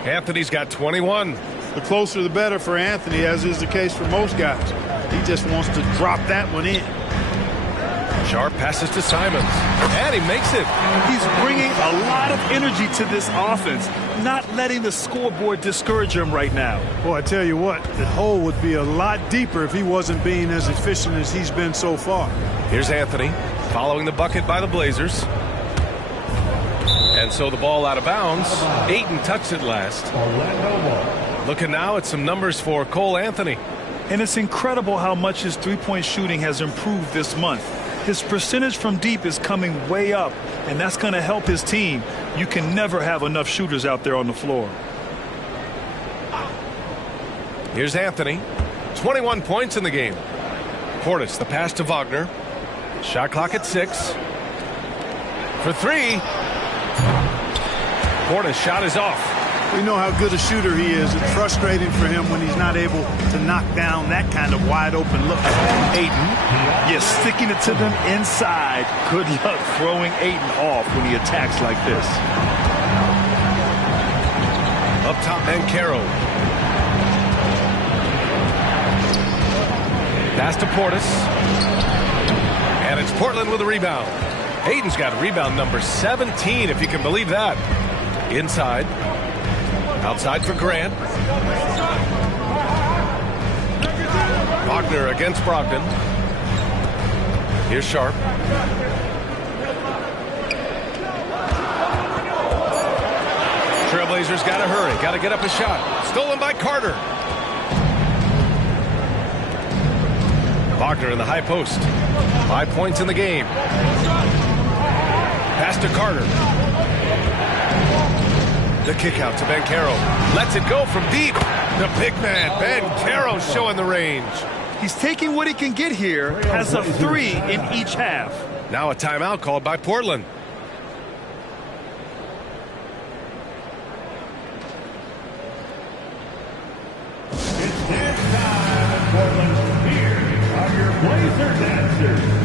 Anthony's got 21. The closer the better for Anthony, as is the case for most guys. He just wants to drop that one in. Sharp passes to Simons. And he makes it. He's bringing a lot of energy to this offense, not letting the scoreboard discourage him right now. Boy, I tell you what, the hole would be a lot deeper if he wasn't being as efficient as he's been so far. Here's Anthony following the bucket by the Blazers. And so the ball out of bounds. Ayton touched it last. Looking now at some numbers for Cole Anthony. And it's incredible how much his three-point shooting has improved this month. His percentage from deep is coming way up, and that's going to help his team. You can never have enough shooters out there on the floor. Here's Anthony. 21 points in the game. Portis, the pass to Wagner. Shot clock at 6. For 3. Portis' shot is off. We know how good a shooter he is. It's frustrating for him when he's not able to knock down that kind of wide open look. Ayton, yeah, sticking it to them inside. Good luck throwing Ayton off when he attacks like this. Up top, Banchero. Pass to Portis. And it's Portland with a rebound. Ayton's got rebound number 17, if you can believe that. Inside. Outside for Grant. Wagner against Brogdon. Here's Sharp. Trailblazers got to hurry. Got to get up a shot. Stolen by Carter. Wagner in the high post. 5 points in the game. Pass to Carter. The kick out to Banchero. Lets it go from deep. The big man, Banchero, showing the range. He's taking what he can get here. Has a 3 in each half. Now a timeout called by Portland. their dancers.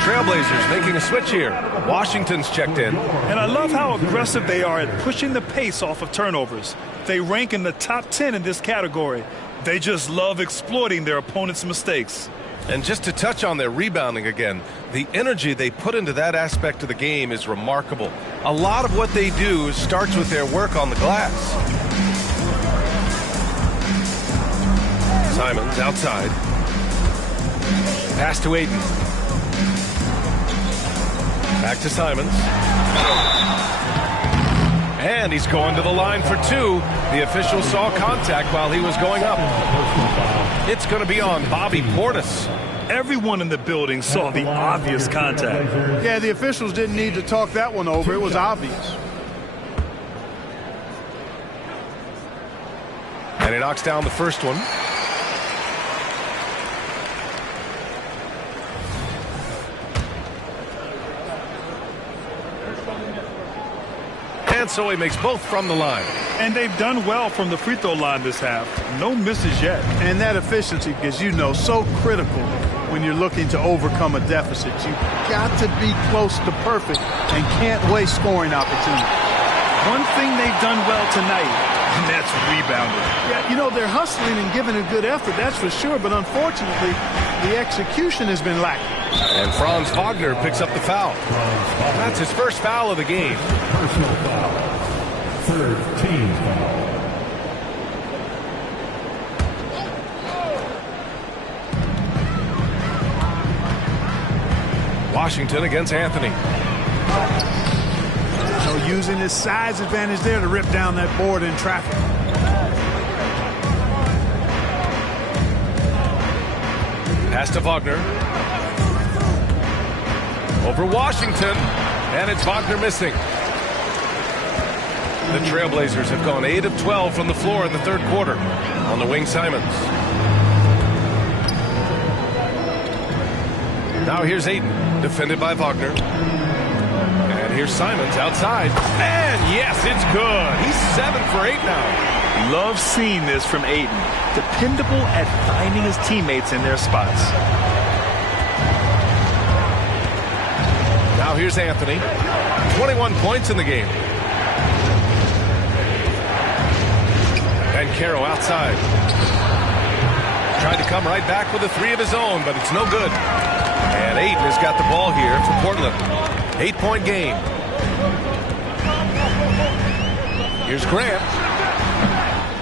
Trailblazers making a switch here. Washington's checked in. And I love how aggressive they are at pushing the pace off of turnovers. They rank in the top 10 in this category. They just love exploiting their opponent's mistakes. And just to touch on their rebounding again, the energy they put into that aspect of the game is remarkable. A lot of what they do starts with their work on the glass. Simons outside. Pass to Ayton. Back to Simons. And he's going to the line for two. The official saw contact while he was going up. It's going to be on Bobby Portis. Everyone in the building saw the obvious contact. Yeah, the officials didn't need to talk that one over. It was obvious. And he knocks down the first one. And so he makes both from the line. And they've done well from the free throw line this half. No misses yet. And that efficiency, as you know, so critical when you're looking to overcome a deficit. You've got to be close to perfect and can't waste scoring opportunities. One thing they've done well tonight, and that's rebounding. Yeah, you know, they're hustling and giving a good effort, that's for sure, but unfortunately, the execution has been lacking. And Franz Wagner picks up the foul. That's his first foul of the game. Personal foul. Third team foul. Washington against Anthony. So using his size advantage there to rip down that board in traffic. Pass to Wagner. Over Washington, and it's Wagner missing. The Trailblazers have gone 8 of 12 from the floor in the third quarter. On the wing, Simons. Now here's Ayton, defended by Wagner. And here's Simons outside. And yes, it's good. He's 7 for 8 now. Love seeing this from Ayton. Dependable at finding his teammates in their spots. Now here's Anthony. 21 points in the game. Banchero outside. Tried to come right back with a three of his own, but it's no good. And Ayton has got the ball here for Portland. 8-point game. Here's Grant.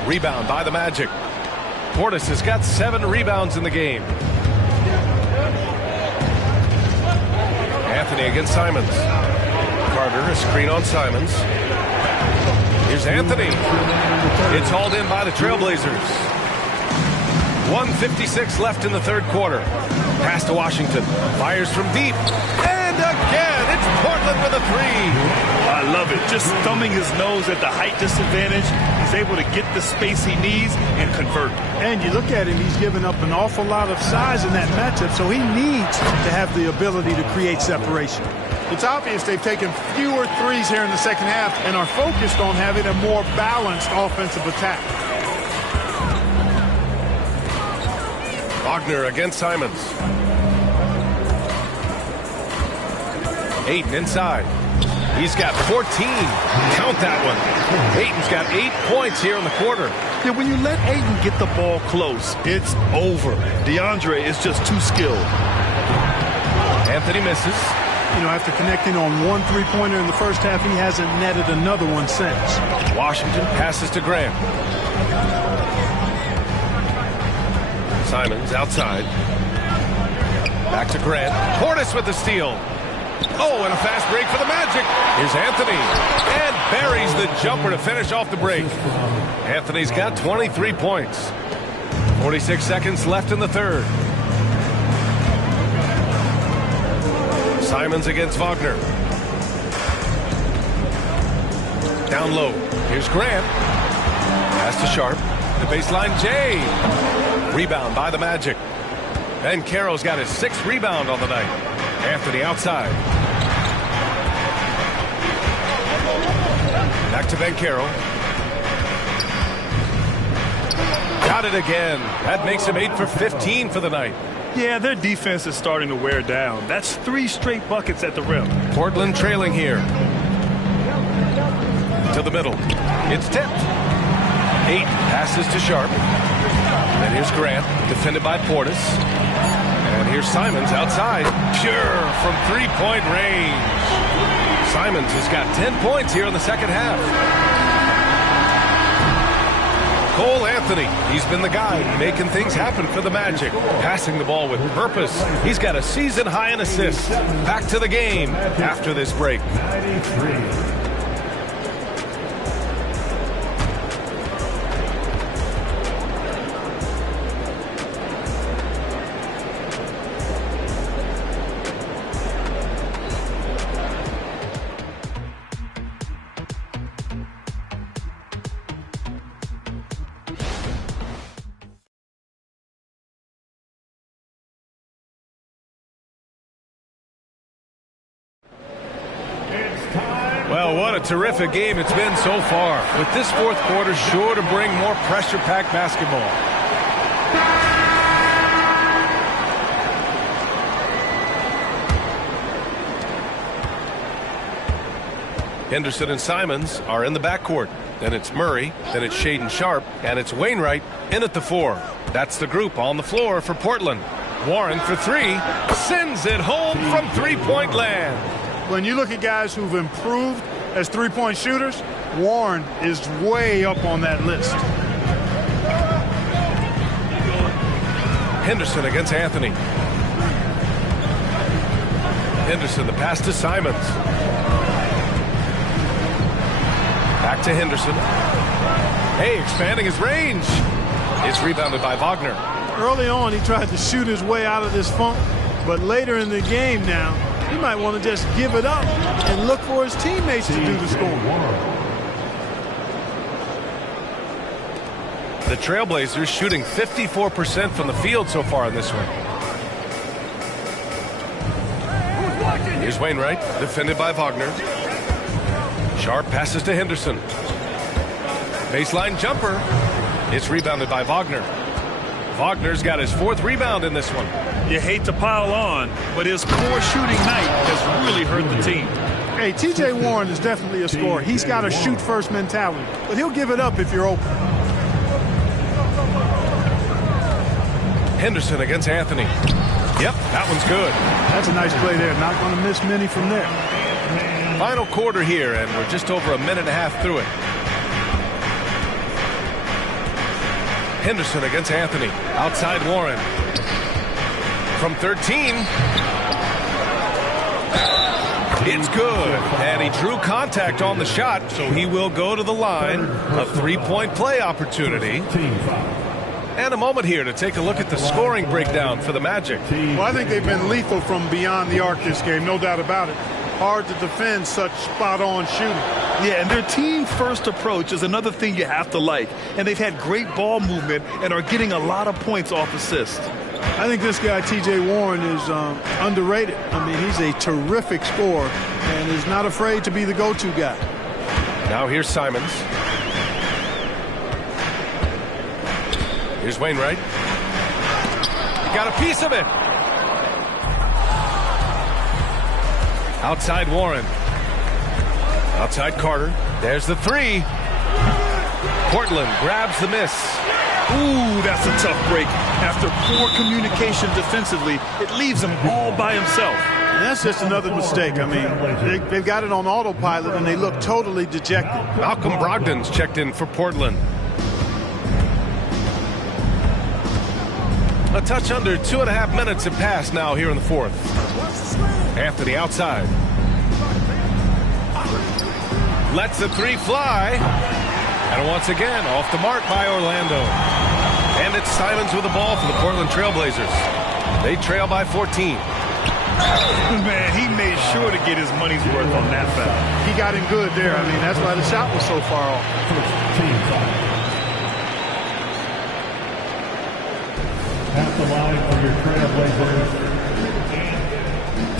Rebound by the Magic. Portis has got 7 rebounds in the game. Anthony against Simons. Carter, a screen on Simons. Here's Anthony. It's hauled in by the Trailblazers. 1:56 left in the third quarter. Pass to Washington. Fires from deep. And again, it's Portland with a three. I love it. Just thumbing his nose at the height disadvantage. He's able to get the space he needs and convert. And you look at him, he's given up an awful lot of size in that matchup, so he needs to have the ability to create separation. It's obvious they've taken fewer threes here in the second half and are focused on having a more balanced offensive attack. Wagner against Simons. Ayton inside. He's got 14. Count that one. Ayton's got 8 points here in the quarter. Yeah, when you let Ayton get the ball close, it's over. DeAndre is just too skilled. Anthony misses. You know, after connecting on one three-pointer in the first half, he hasn't netted another one since. Washington passes to Grant. Simons outside. Back to Grant. Portis with the steal. Oh, and a fast break for the Magic. Here's Anthony. And buries the jumper to finish off the break. Anthony's got 23 points. 46 seconds left in the third. Simons against Wagner. Down low. Here's Grant. Pass to Sharp. The baseline, Jay. Rebound by the Magic. Banchero's got his 6th rebound on the night. Anthony outside. Back to Banchero. Got it again. That makes him 8 for 15 for the night. Yeah, their defense is starting to wear down. That's 3 straight buckets at the rim. Portland trailing here. To the middle. It's tipped. 8 passes to Sharp. And here's Grant, defended by Portis. And here's Simons outside. Pure from 3-point range. Simons has got 10 points here in the second half. Cole Anthony, he's been the guy making things happen for the Magic. Passing the ball with purpose. He's got a season high in assists. Back to the game after this break. 93. Well, what a terrific game it's been so far. With this fourth quarter sure to bring more pressure-packed basketball. Henderson and Simons are in the backcourt. Then it's Murray, then it's Shaedon Sharpe, and it's Wainwright in at the 4. That's the group on the floor for Portland. Warren for 3, sends it home from 3-point land. When you look at guys who've improved as 3-point shooters, Warren is way up on that list. Henderson against Anthony. Henderson, the pass to Simons. Back to Henderson. Hey, expanding his range. It's rebounded by Wagner. Early on, he tried to shoot his way out of this funk, but later in the game now, he might want to just give it up and look for his teammates to do the scoring. The Trailblazers shooting 54% from the field so far in this one. Here's Wainwright, defended by Wagner. Sharp passes to Henderson. Baseline jumper. It's rebounded by Wagner. Wagner's got his 4th rebound in this one. You hate to pile on, but his poor shooting night has really hurt the team. Hey, T.J. Warren is definitely a scorer. He's got a shoot-first mentality, but he'll give it up if you're open. Henderson against Anthony. Yep, that one's good. That's a nice play there. Not going to miss many from there. Final quarter here, and we're just over a minute and a half through it. Henderson against Anthony. Outside Warren. From 13. It's good. And he drew contact on the shot, so he will go to the line. A 3-point play opportunity. And a moment here to take a look at the scoring breakdown for the Magic. Well, I think they've been lethal from beyond the arc this game, no doubt about it. Hard to defend such spot-on shooting. Yeah, and their team-first approach is another thing you have to like. And they've had great ball movement and are getting a lot of points off assists. I think this guy, T.J. Warren, is underrated. I mean, he's a terrific scorer and is not afraid to be the go-to guy. Now here's Simons. Here's Wainwright. He got a piece of it. Outside Warren. Outside Carter. There's the 3. Portland grabs the miss. Ooh, that's a tough break. After poor communication defensively, it leaves him all by himself. And that's just another mistake. I mean, they've got it on autopilot, and they look totally dejected. Malcolm Brogdon's checked in for Portland. A touch under 2.5 minutes have passed now here in the 4th. Anthony outside. Lets the 3 fly. And once again, off the mark by Orlando. And it's Simons with the ball for the Portland Trailblazers. They trail by 14. Man, he made sure to get his money's worth on that foul. He got him good there. I mean, that's why the shot was so far off. At the line for your Trailblazers,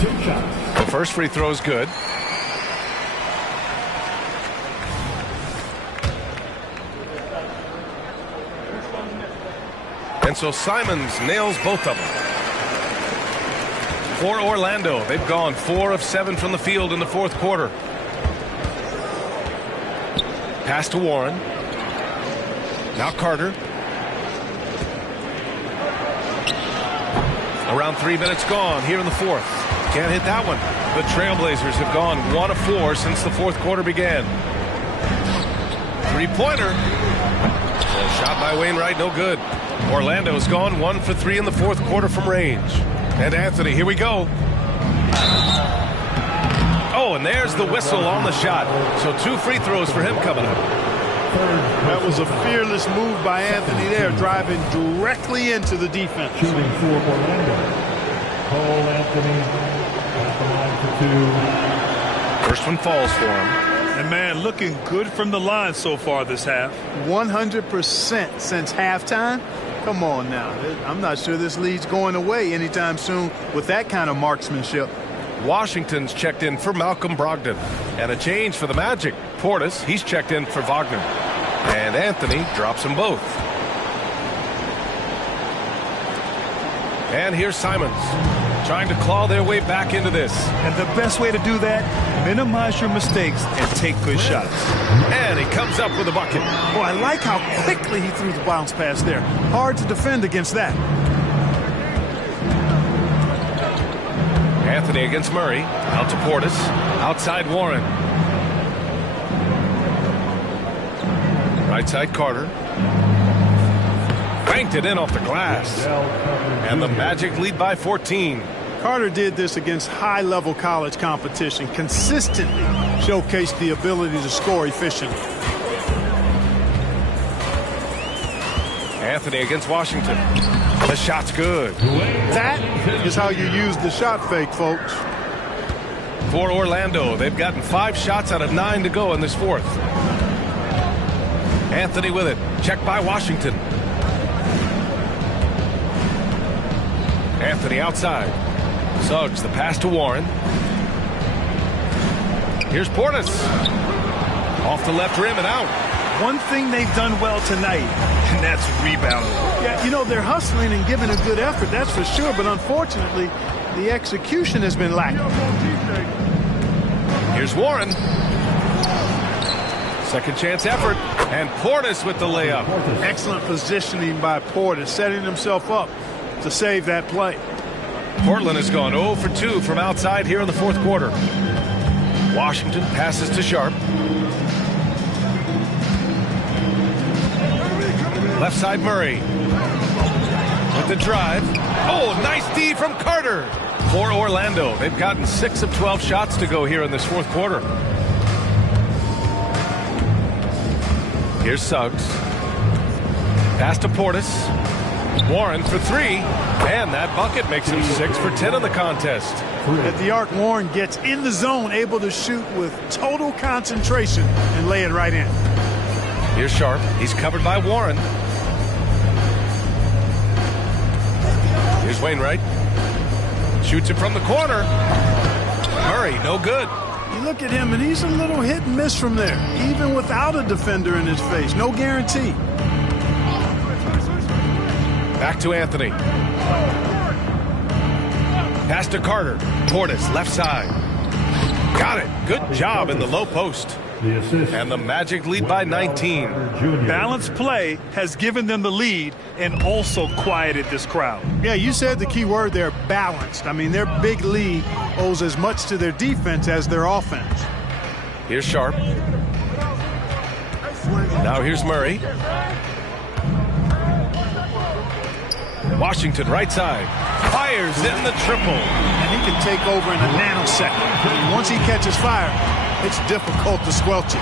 2 shots. The first free throw is good. And so Simons nails both of them. For Orlando, they've gone 4 of 7 from the field in the fourth quarter. Pass to Warren. Now Carter. Around 3 minutes gone here in the fourth. Can't hit that one. The Trailblazers have gone 1 of 4 since the fourth quarter began. Three-pointer. Shot by Wainwright, no good. Orlando's gone 1 for 3 in the fourth quarter from range. And Anthony, here we go. Oh, and there's the whistle on the shot. So 2 free throws for him coming up. That was a fearless move by Anthony there, driving directly into the defense. Shooting for Orlando. Cole Anthony at the line for 2. First one falls for him. And man, looking good from the line so far this half. 100% since halftime. Come on now. I'm not sure this lead's going away anytime soon with that kind of marksmanship. Washington's checked in for Malcolm Brogdon. And a change for the Magic. Portis, he's checked in for Wagner. And Anthony drops them both. And here's Simons, trying to claw their way back into this. And the best way to do that, minimize your mistakes and take good shots. And he comes up with a bucket. Oh, I like how quickly he threw the bounce pass there. Hard to defend against that. Anthony against Murray. Out to Portis. Outside Warren. Right side Carter. Banked it in off the glass. And the Magic lead by 14. Carter did this against high-level college competition. Consistently showcased the ability to score efficiently. Anthony against Washington. The shot's good. That is how you use the shot fake, folks. For Orlando, they've gotten 5 shots out of 9 to go in this fourth. Anthony with it. Checked by Washington. Anthony outside. Suggs the pass to Warren. Here's Portis. Off the left rim and out. One thing they've done well tonight, and that's rebounding. Yeah, you know, they're hustling and giving a good effort, that's for sure, but unfortunately, the execution has been lacking. Here's Warren. Second chance effort, and Portis with the layup. Excellent positioning by Portis, setting himself up to save that play. Portland has gone 0 for 2 from outside here in the fourth quarter. Washington passes to Sharp. Left side Murray. With the drive. Oh, nice D from Carter. For Orlando, they've gotten 6 of 12 shots to go here in this fourth quarter. Here's Suggs. Pass to Portis. Warren for 3. And that bucket makes him 6 for 10 in the contest. At the arc, Warren gets in the zone, able to shoot with total concentration and lay it right in. Here's Sharp. He's covered by Warren. Here's Wainwright. Shoots it from the corner. Murray, no good. You look at him, and he's a little hit and miss from there, even without a defender in his face. No guarantee. Back to Anthony. Pass to Carter. Portis, left side. Got it. Good job in the low post. The assist. And the Magic lead by 19. Balanced play has given them the lead and also quieted this crowd. Yeah, you said the key word there, balanced. I mean, their big lead owes as much to their defense as their offense. Here's Sharp. Now here's Murray. Washington right side. Fires in the triple. And he can take over in a nanosecond. Once he catches fire, it's difficult to squelch it.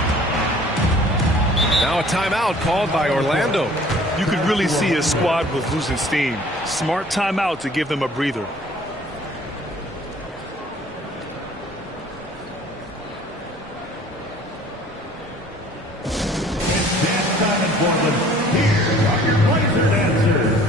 Now a timeout called by Orlando. You could really see his squad was losing steam. Smart timeout to give them a breather. Dance time in Portland. Here are your Blazer dancers.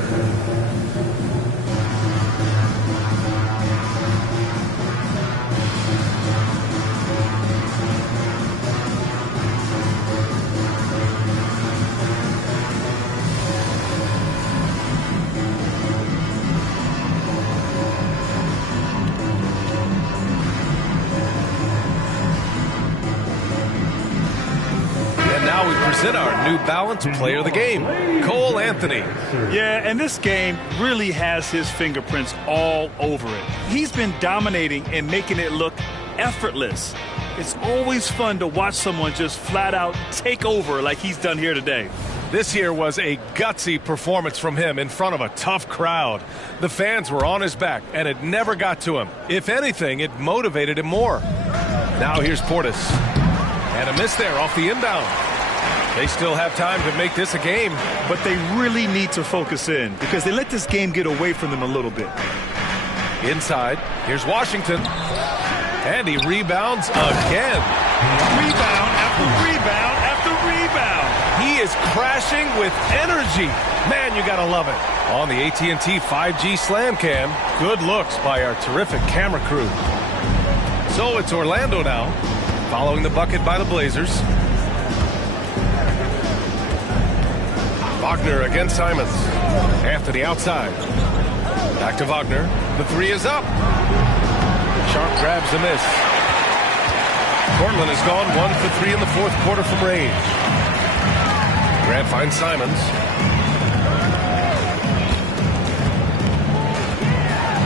ushers in our New Balance player of the game, Cole Anthony. Yeah, and this game really has his fingerprints all over it. He's been dominating and making it look effortless. It's always fun to watch someone just flat out take over like he's done here today. This here was a gutsy performance from him in front of a tough crowd. The fans were on his back, and it never got to him. If anything, it motivated him more. Now here's Portis. And a miss there off the inbound. They still have time to make this a game. But they really need to focus in because they let this game get away from them a little bit. Inside, here's Washington. And he rebounds again. Rebound after rebound after rebound. He is crashing with energy. Man, you gotta love it. On the AT&T 5G Slam Cam, good looks by our terrific camera crew. So it's Orlando now, following the bucket by the Blazers. Wagner against Simons. Anthony outside. Back to Wagner. The three is up. Sharp grabs the miss. Portland has gone 1 for 3 in the fourth quarter from range. Grant finds Simons.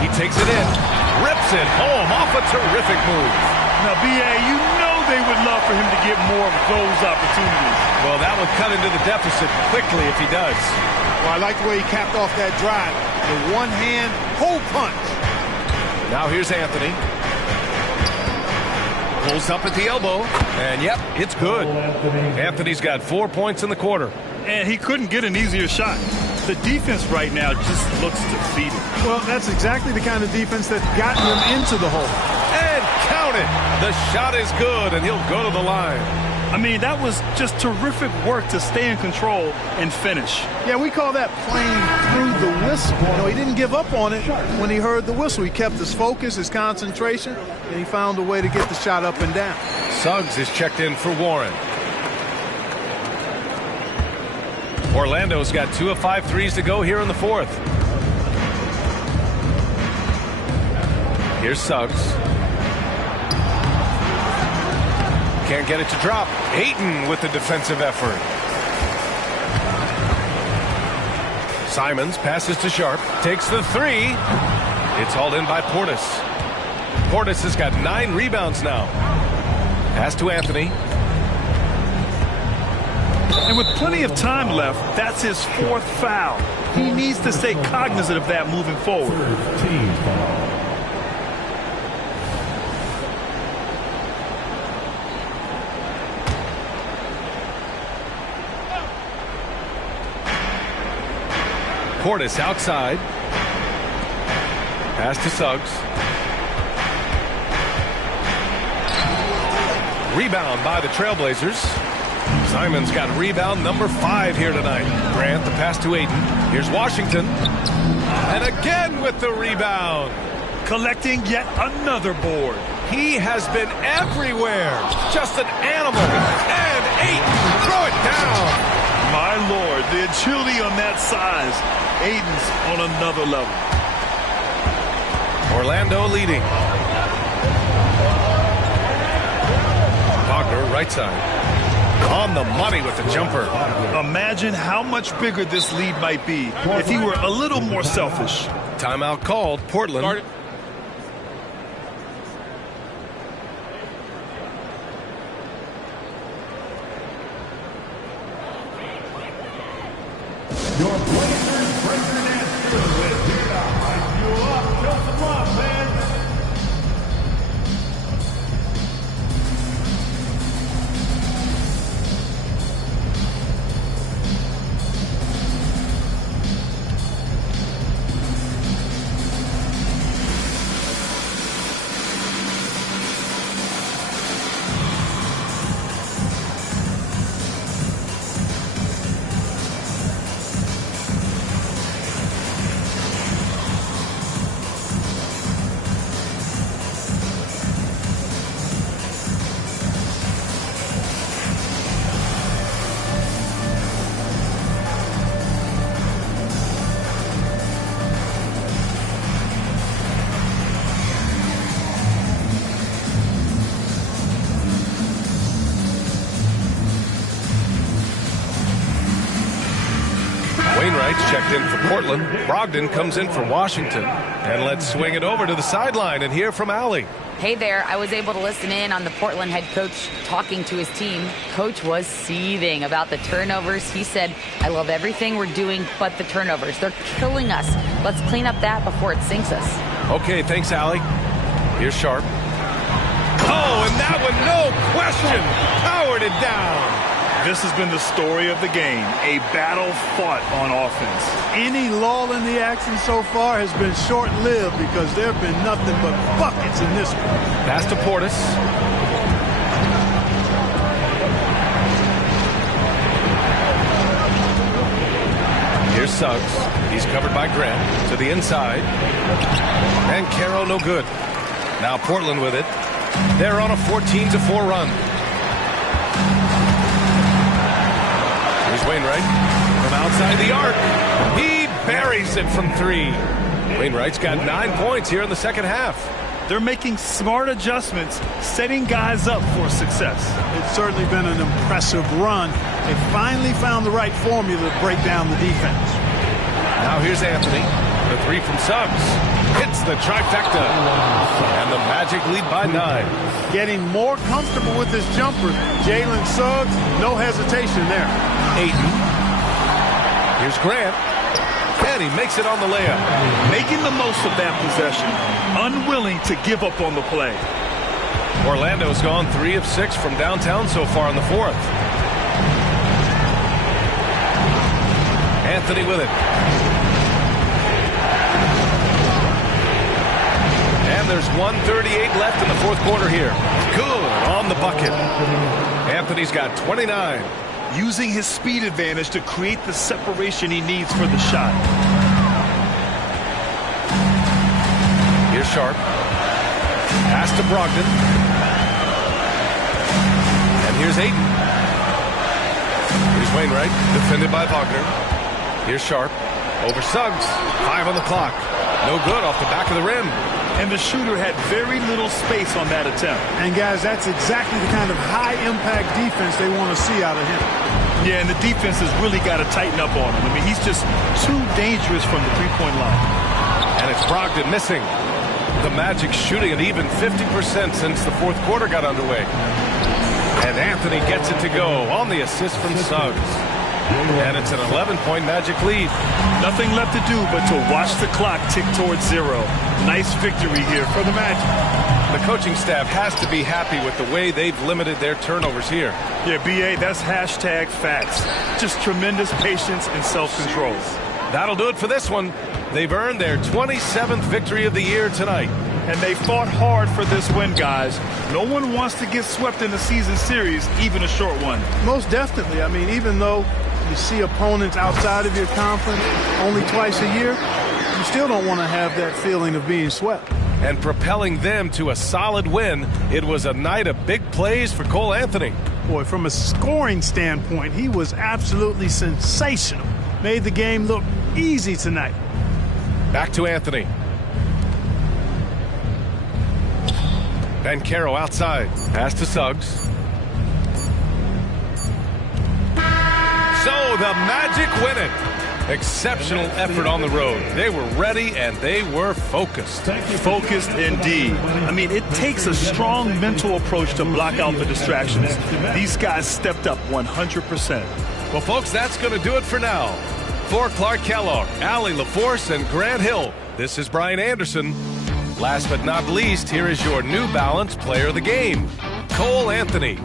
He takes it in. Rips it home off a terrific move. Now, B.A., you know they would love for him to get more of those opportunities. Well, that would cut into the deficit quickly if he does. Well, I like the way he capped off that drive. The one-hand hole punch. Now here's Anthony. Pulls up at the elbow. And, yep, it's good. Anthony's got 4 points in the quarter. And he couldn't get an easier shot. The defense right now just looks defeated. Well, that's exactly the kind of defense that got him into the hole. And count it. The shot is good, and he'll go to the line. I mean, that was just terrific work to stay in control and finish. Yeah, we call that playing through the whistle. You know, he didn't give up on it when he heard the whistle. He kept his focus, his concentration, and he found a way to get the shot up and down. Suggs is checked in for Warren. Orlando's got 2 of 5 threes to go here in the fourth. Here's Suggs. Can't get it to drop. Ayton with the defensive effort. Simons passes to Sharp. Takes the three. It's hauled in by Portis. Portis has got 9 rebounds now. Pass to Anthony. And with plenty of time left, that's his 4th foul. He needs to stay cognizant of that moving forward. Portis outside. Pass to Suggs. Rebound by the Trailblazers. Simons got rebound number 5 here tonight. Grant the pass to Ayton. Here's Washington. And again with the rebound. Collecting yet another board. He has been everywhere. Just an animal. And Ayton, throw it down. My Lord, the agility on that size. Ayton's on another level. Orlando leading. Wagner right side. On the money with the jumper. Imagine how much bigger this lead might be if he were a little more selfish. Timeout called. Portland. Your Blazers breaking that through with here to hype you up. Show some love, man. Wainwright's checked in for Portland. Brogdon comes in for Washington. And let's swing it over to the sideline and hear from Allie. Hey there, I was able to listen in on the Portland head coach talking to his team. Coach was seething about the turnovers. He said, I love everything we're doing but the turnovers. They're killing us. Let's clean up that before it sinks us. Okay, thanks, Allie. Here's Sharp. Oh, and that one, no question, powered it down. This has been the story of the game, a battle fought on offense. Any lull in the action so far has been short-lived because there have been nothing but buckets in this one. Pass to Portis. Here's Suggs. He's covered by Grant to the inside. And Caro no good. Now Portland with it. They're on a 14-4 run. Here's Wainwright from outside the arc. He buries it from 3. Wainwright's got 9 points here in the second half. They're making smart adjustments, setting guys up for success. It's certainly been an impressive run. They finally found the right formula to break down the defense. Now here's Anthony. The 3 from Suggs. Hits the trifecta. And the Magic lead by 9. Getting more comfortable with his jumper. Jalen Suggs, no hesitation there. Ayton. Here's Grant. And he makes it on the layup. Making the most of that possession. Unwilling to give up on the play. Orlando's gone 3 of 6 from downtown so far in the 4th. Anthony with it. And there's 1:38 left in the 4th quarter here. Good on the bucket. Anthony's got 29. Using his speed advantage to create the separation he needs for the shot. Here's Sharp. Pass to Brogdon. And here's Ayton. Here's Wainwright, defended by Wagner. Here's Sharp. Over Suggs. 5 on the clock. No good off the back of the rim. And the shooter had very little space on that attempt. And guys, that's exactly the kind of high-impact defense they want to see out of him. Yeah, and the defense has really got to tighten up on him. I mean, he's just too dangerous from the three-point line. And it's Brogdon missing. The Magic shooting at even 50% since the 4th quarter got underway. And Anthony gets it to go on the assist from Suggs. And it's an 11-point Magic lead. Nothing left to do but to watch the clock tick towards 0. Nice victory here for the Magic. The coaching staff has to be happy with the way they've limited their turnovers here. Yeah, B.A., that's hashtag facts. Just tremendous patience and self-control. That'll do it for this one. They've earned their 27th victory of the year tonight. And they fought hard for this win, guys. No one wants to get swept in a season series, even a short one. Most definitely. I mean, even though you see opponents outside of your conference only twice a year, you still don't want to have that feeling of being swept. And propelling them to a solid win, it was a night of big plays for Cole Anthony. Boy, from a scoring standpoint, he was absolutely sensational. Made the game look easy tonight. Back to Anthony. Caro outside. Pass to Suggs. So the Magic win it. Exceptional effort on the road. They were ready and they were focused. Focused indeed. I mean, it takes a strong mental approach to block out the distractions. These guys stepped up 100%. Well, folks, that's going to do it for now. For Clark Kellogg, Allie LaForce, and Grant Hill, this is Brian Anderson. Last but not least, here is your New Balance player of the game, Cole Anthony.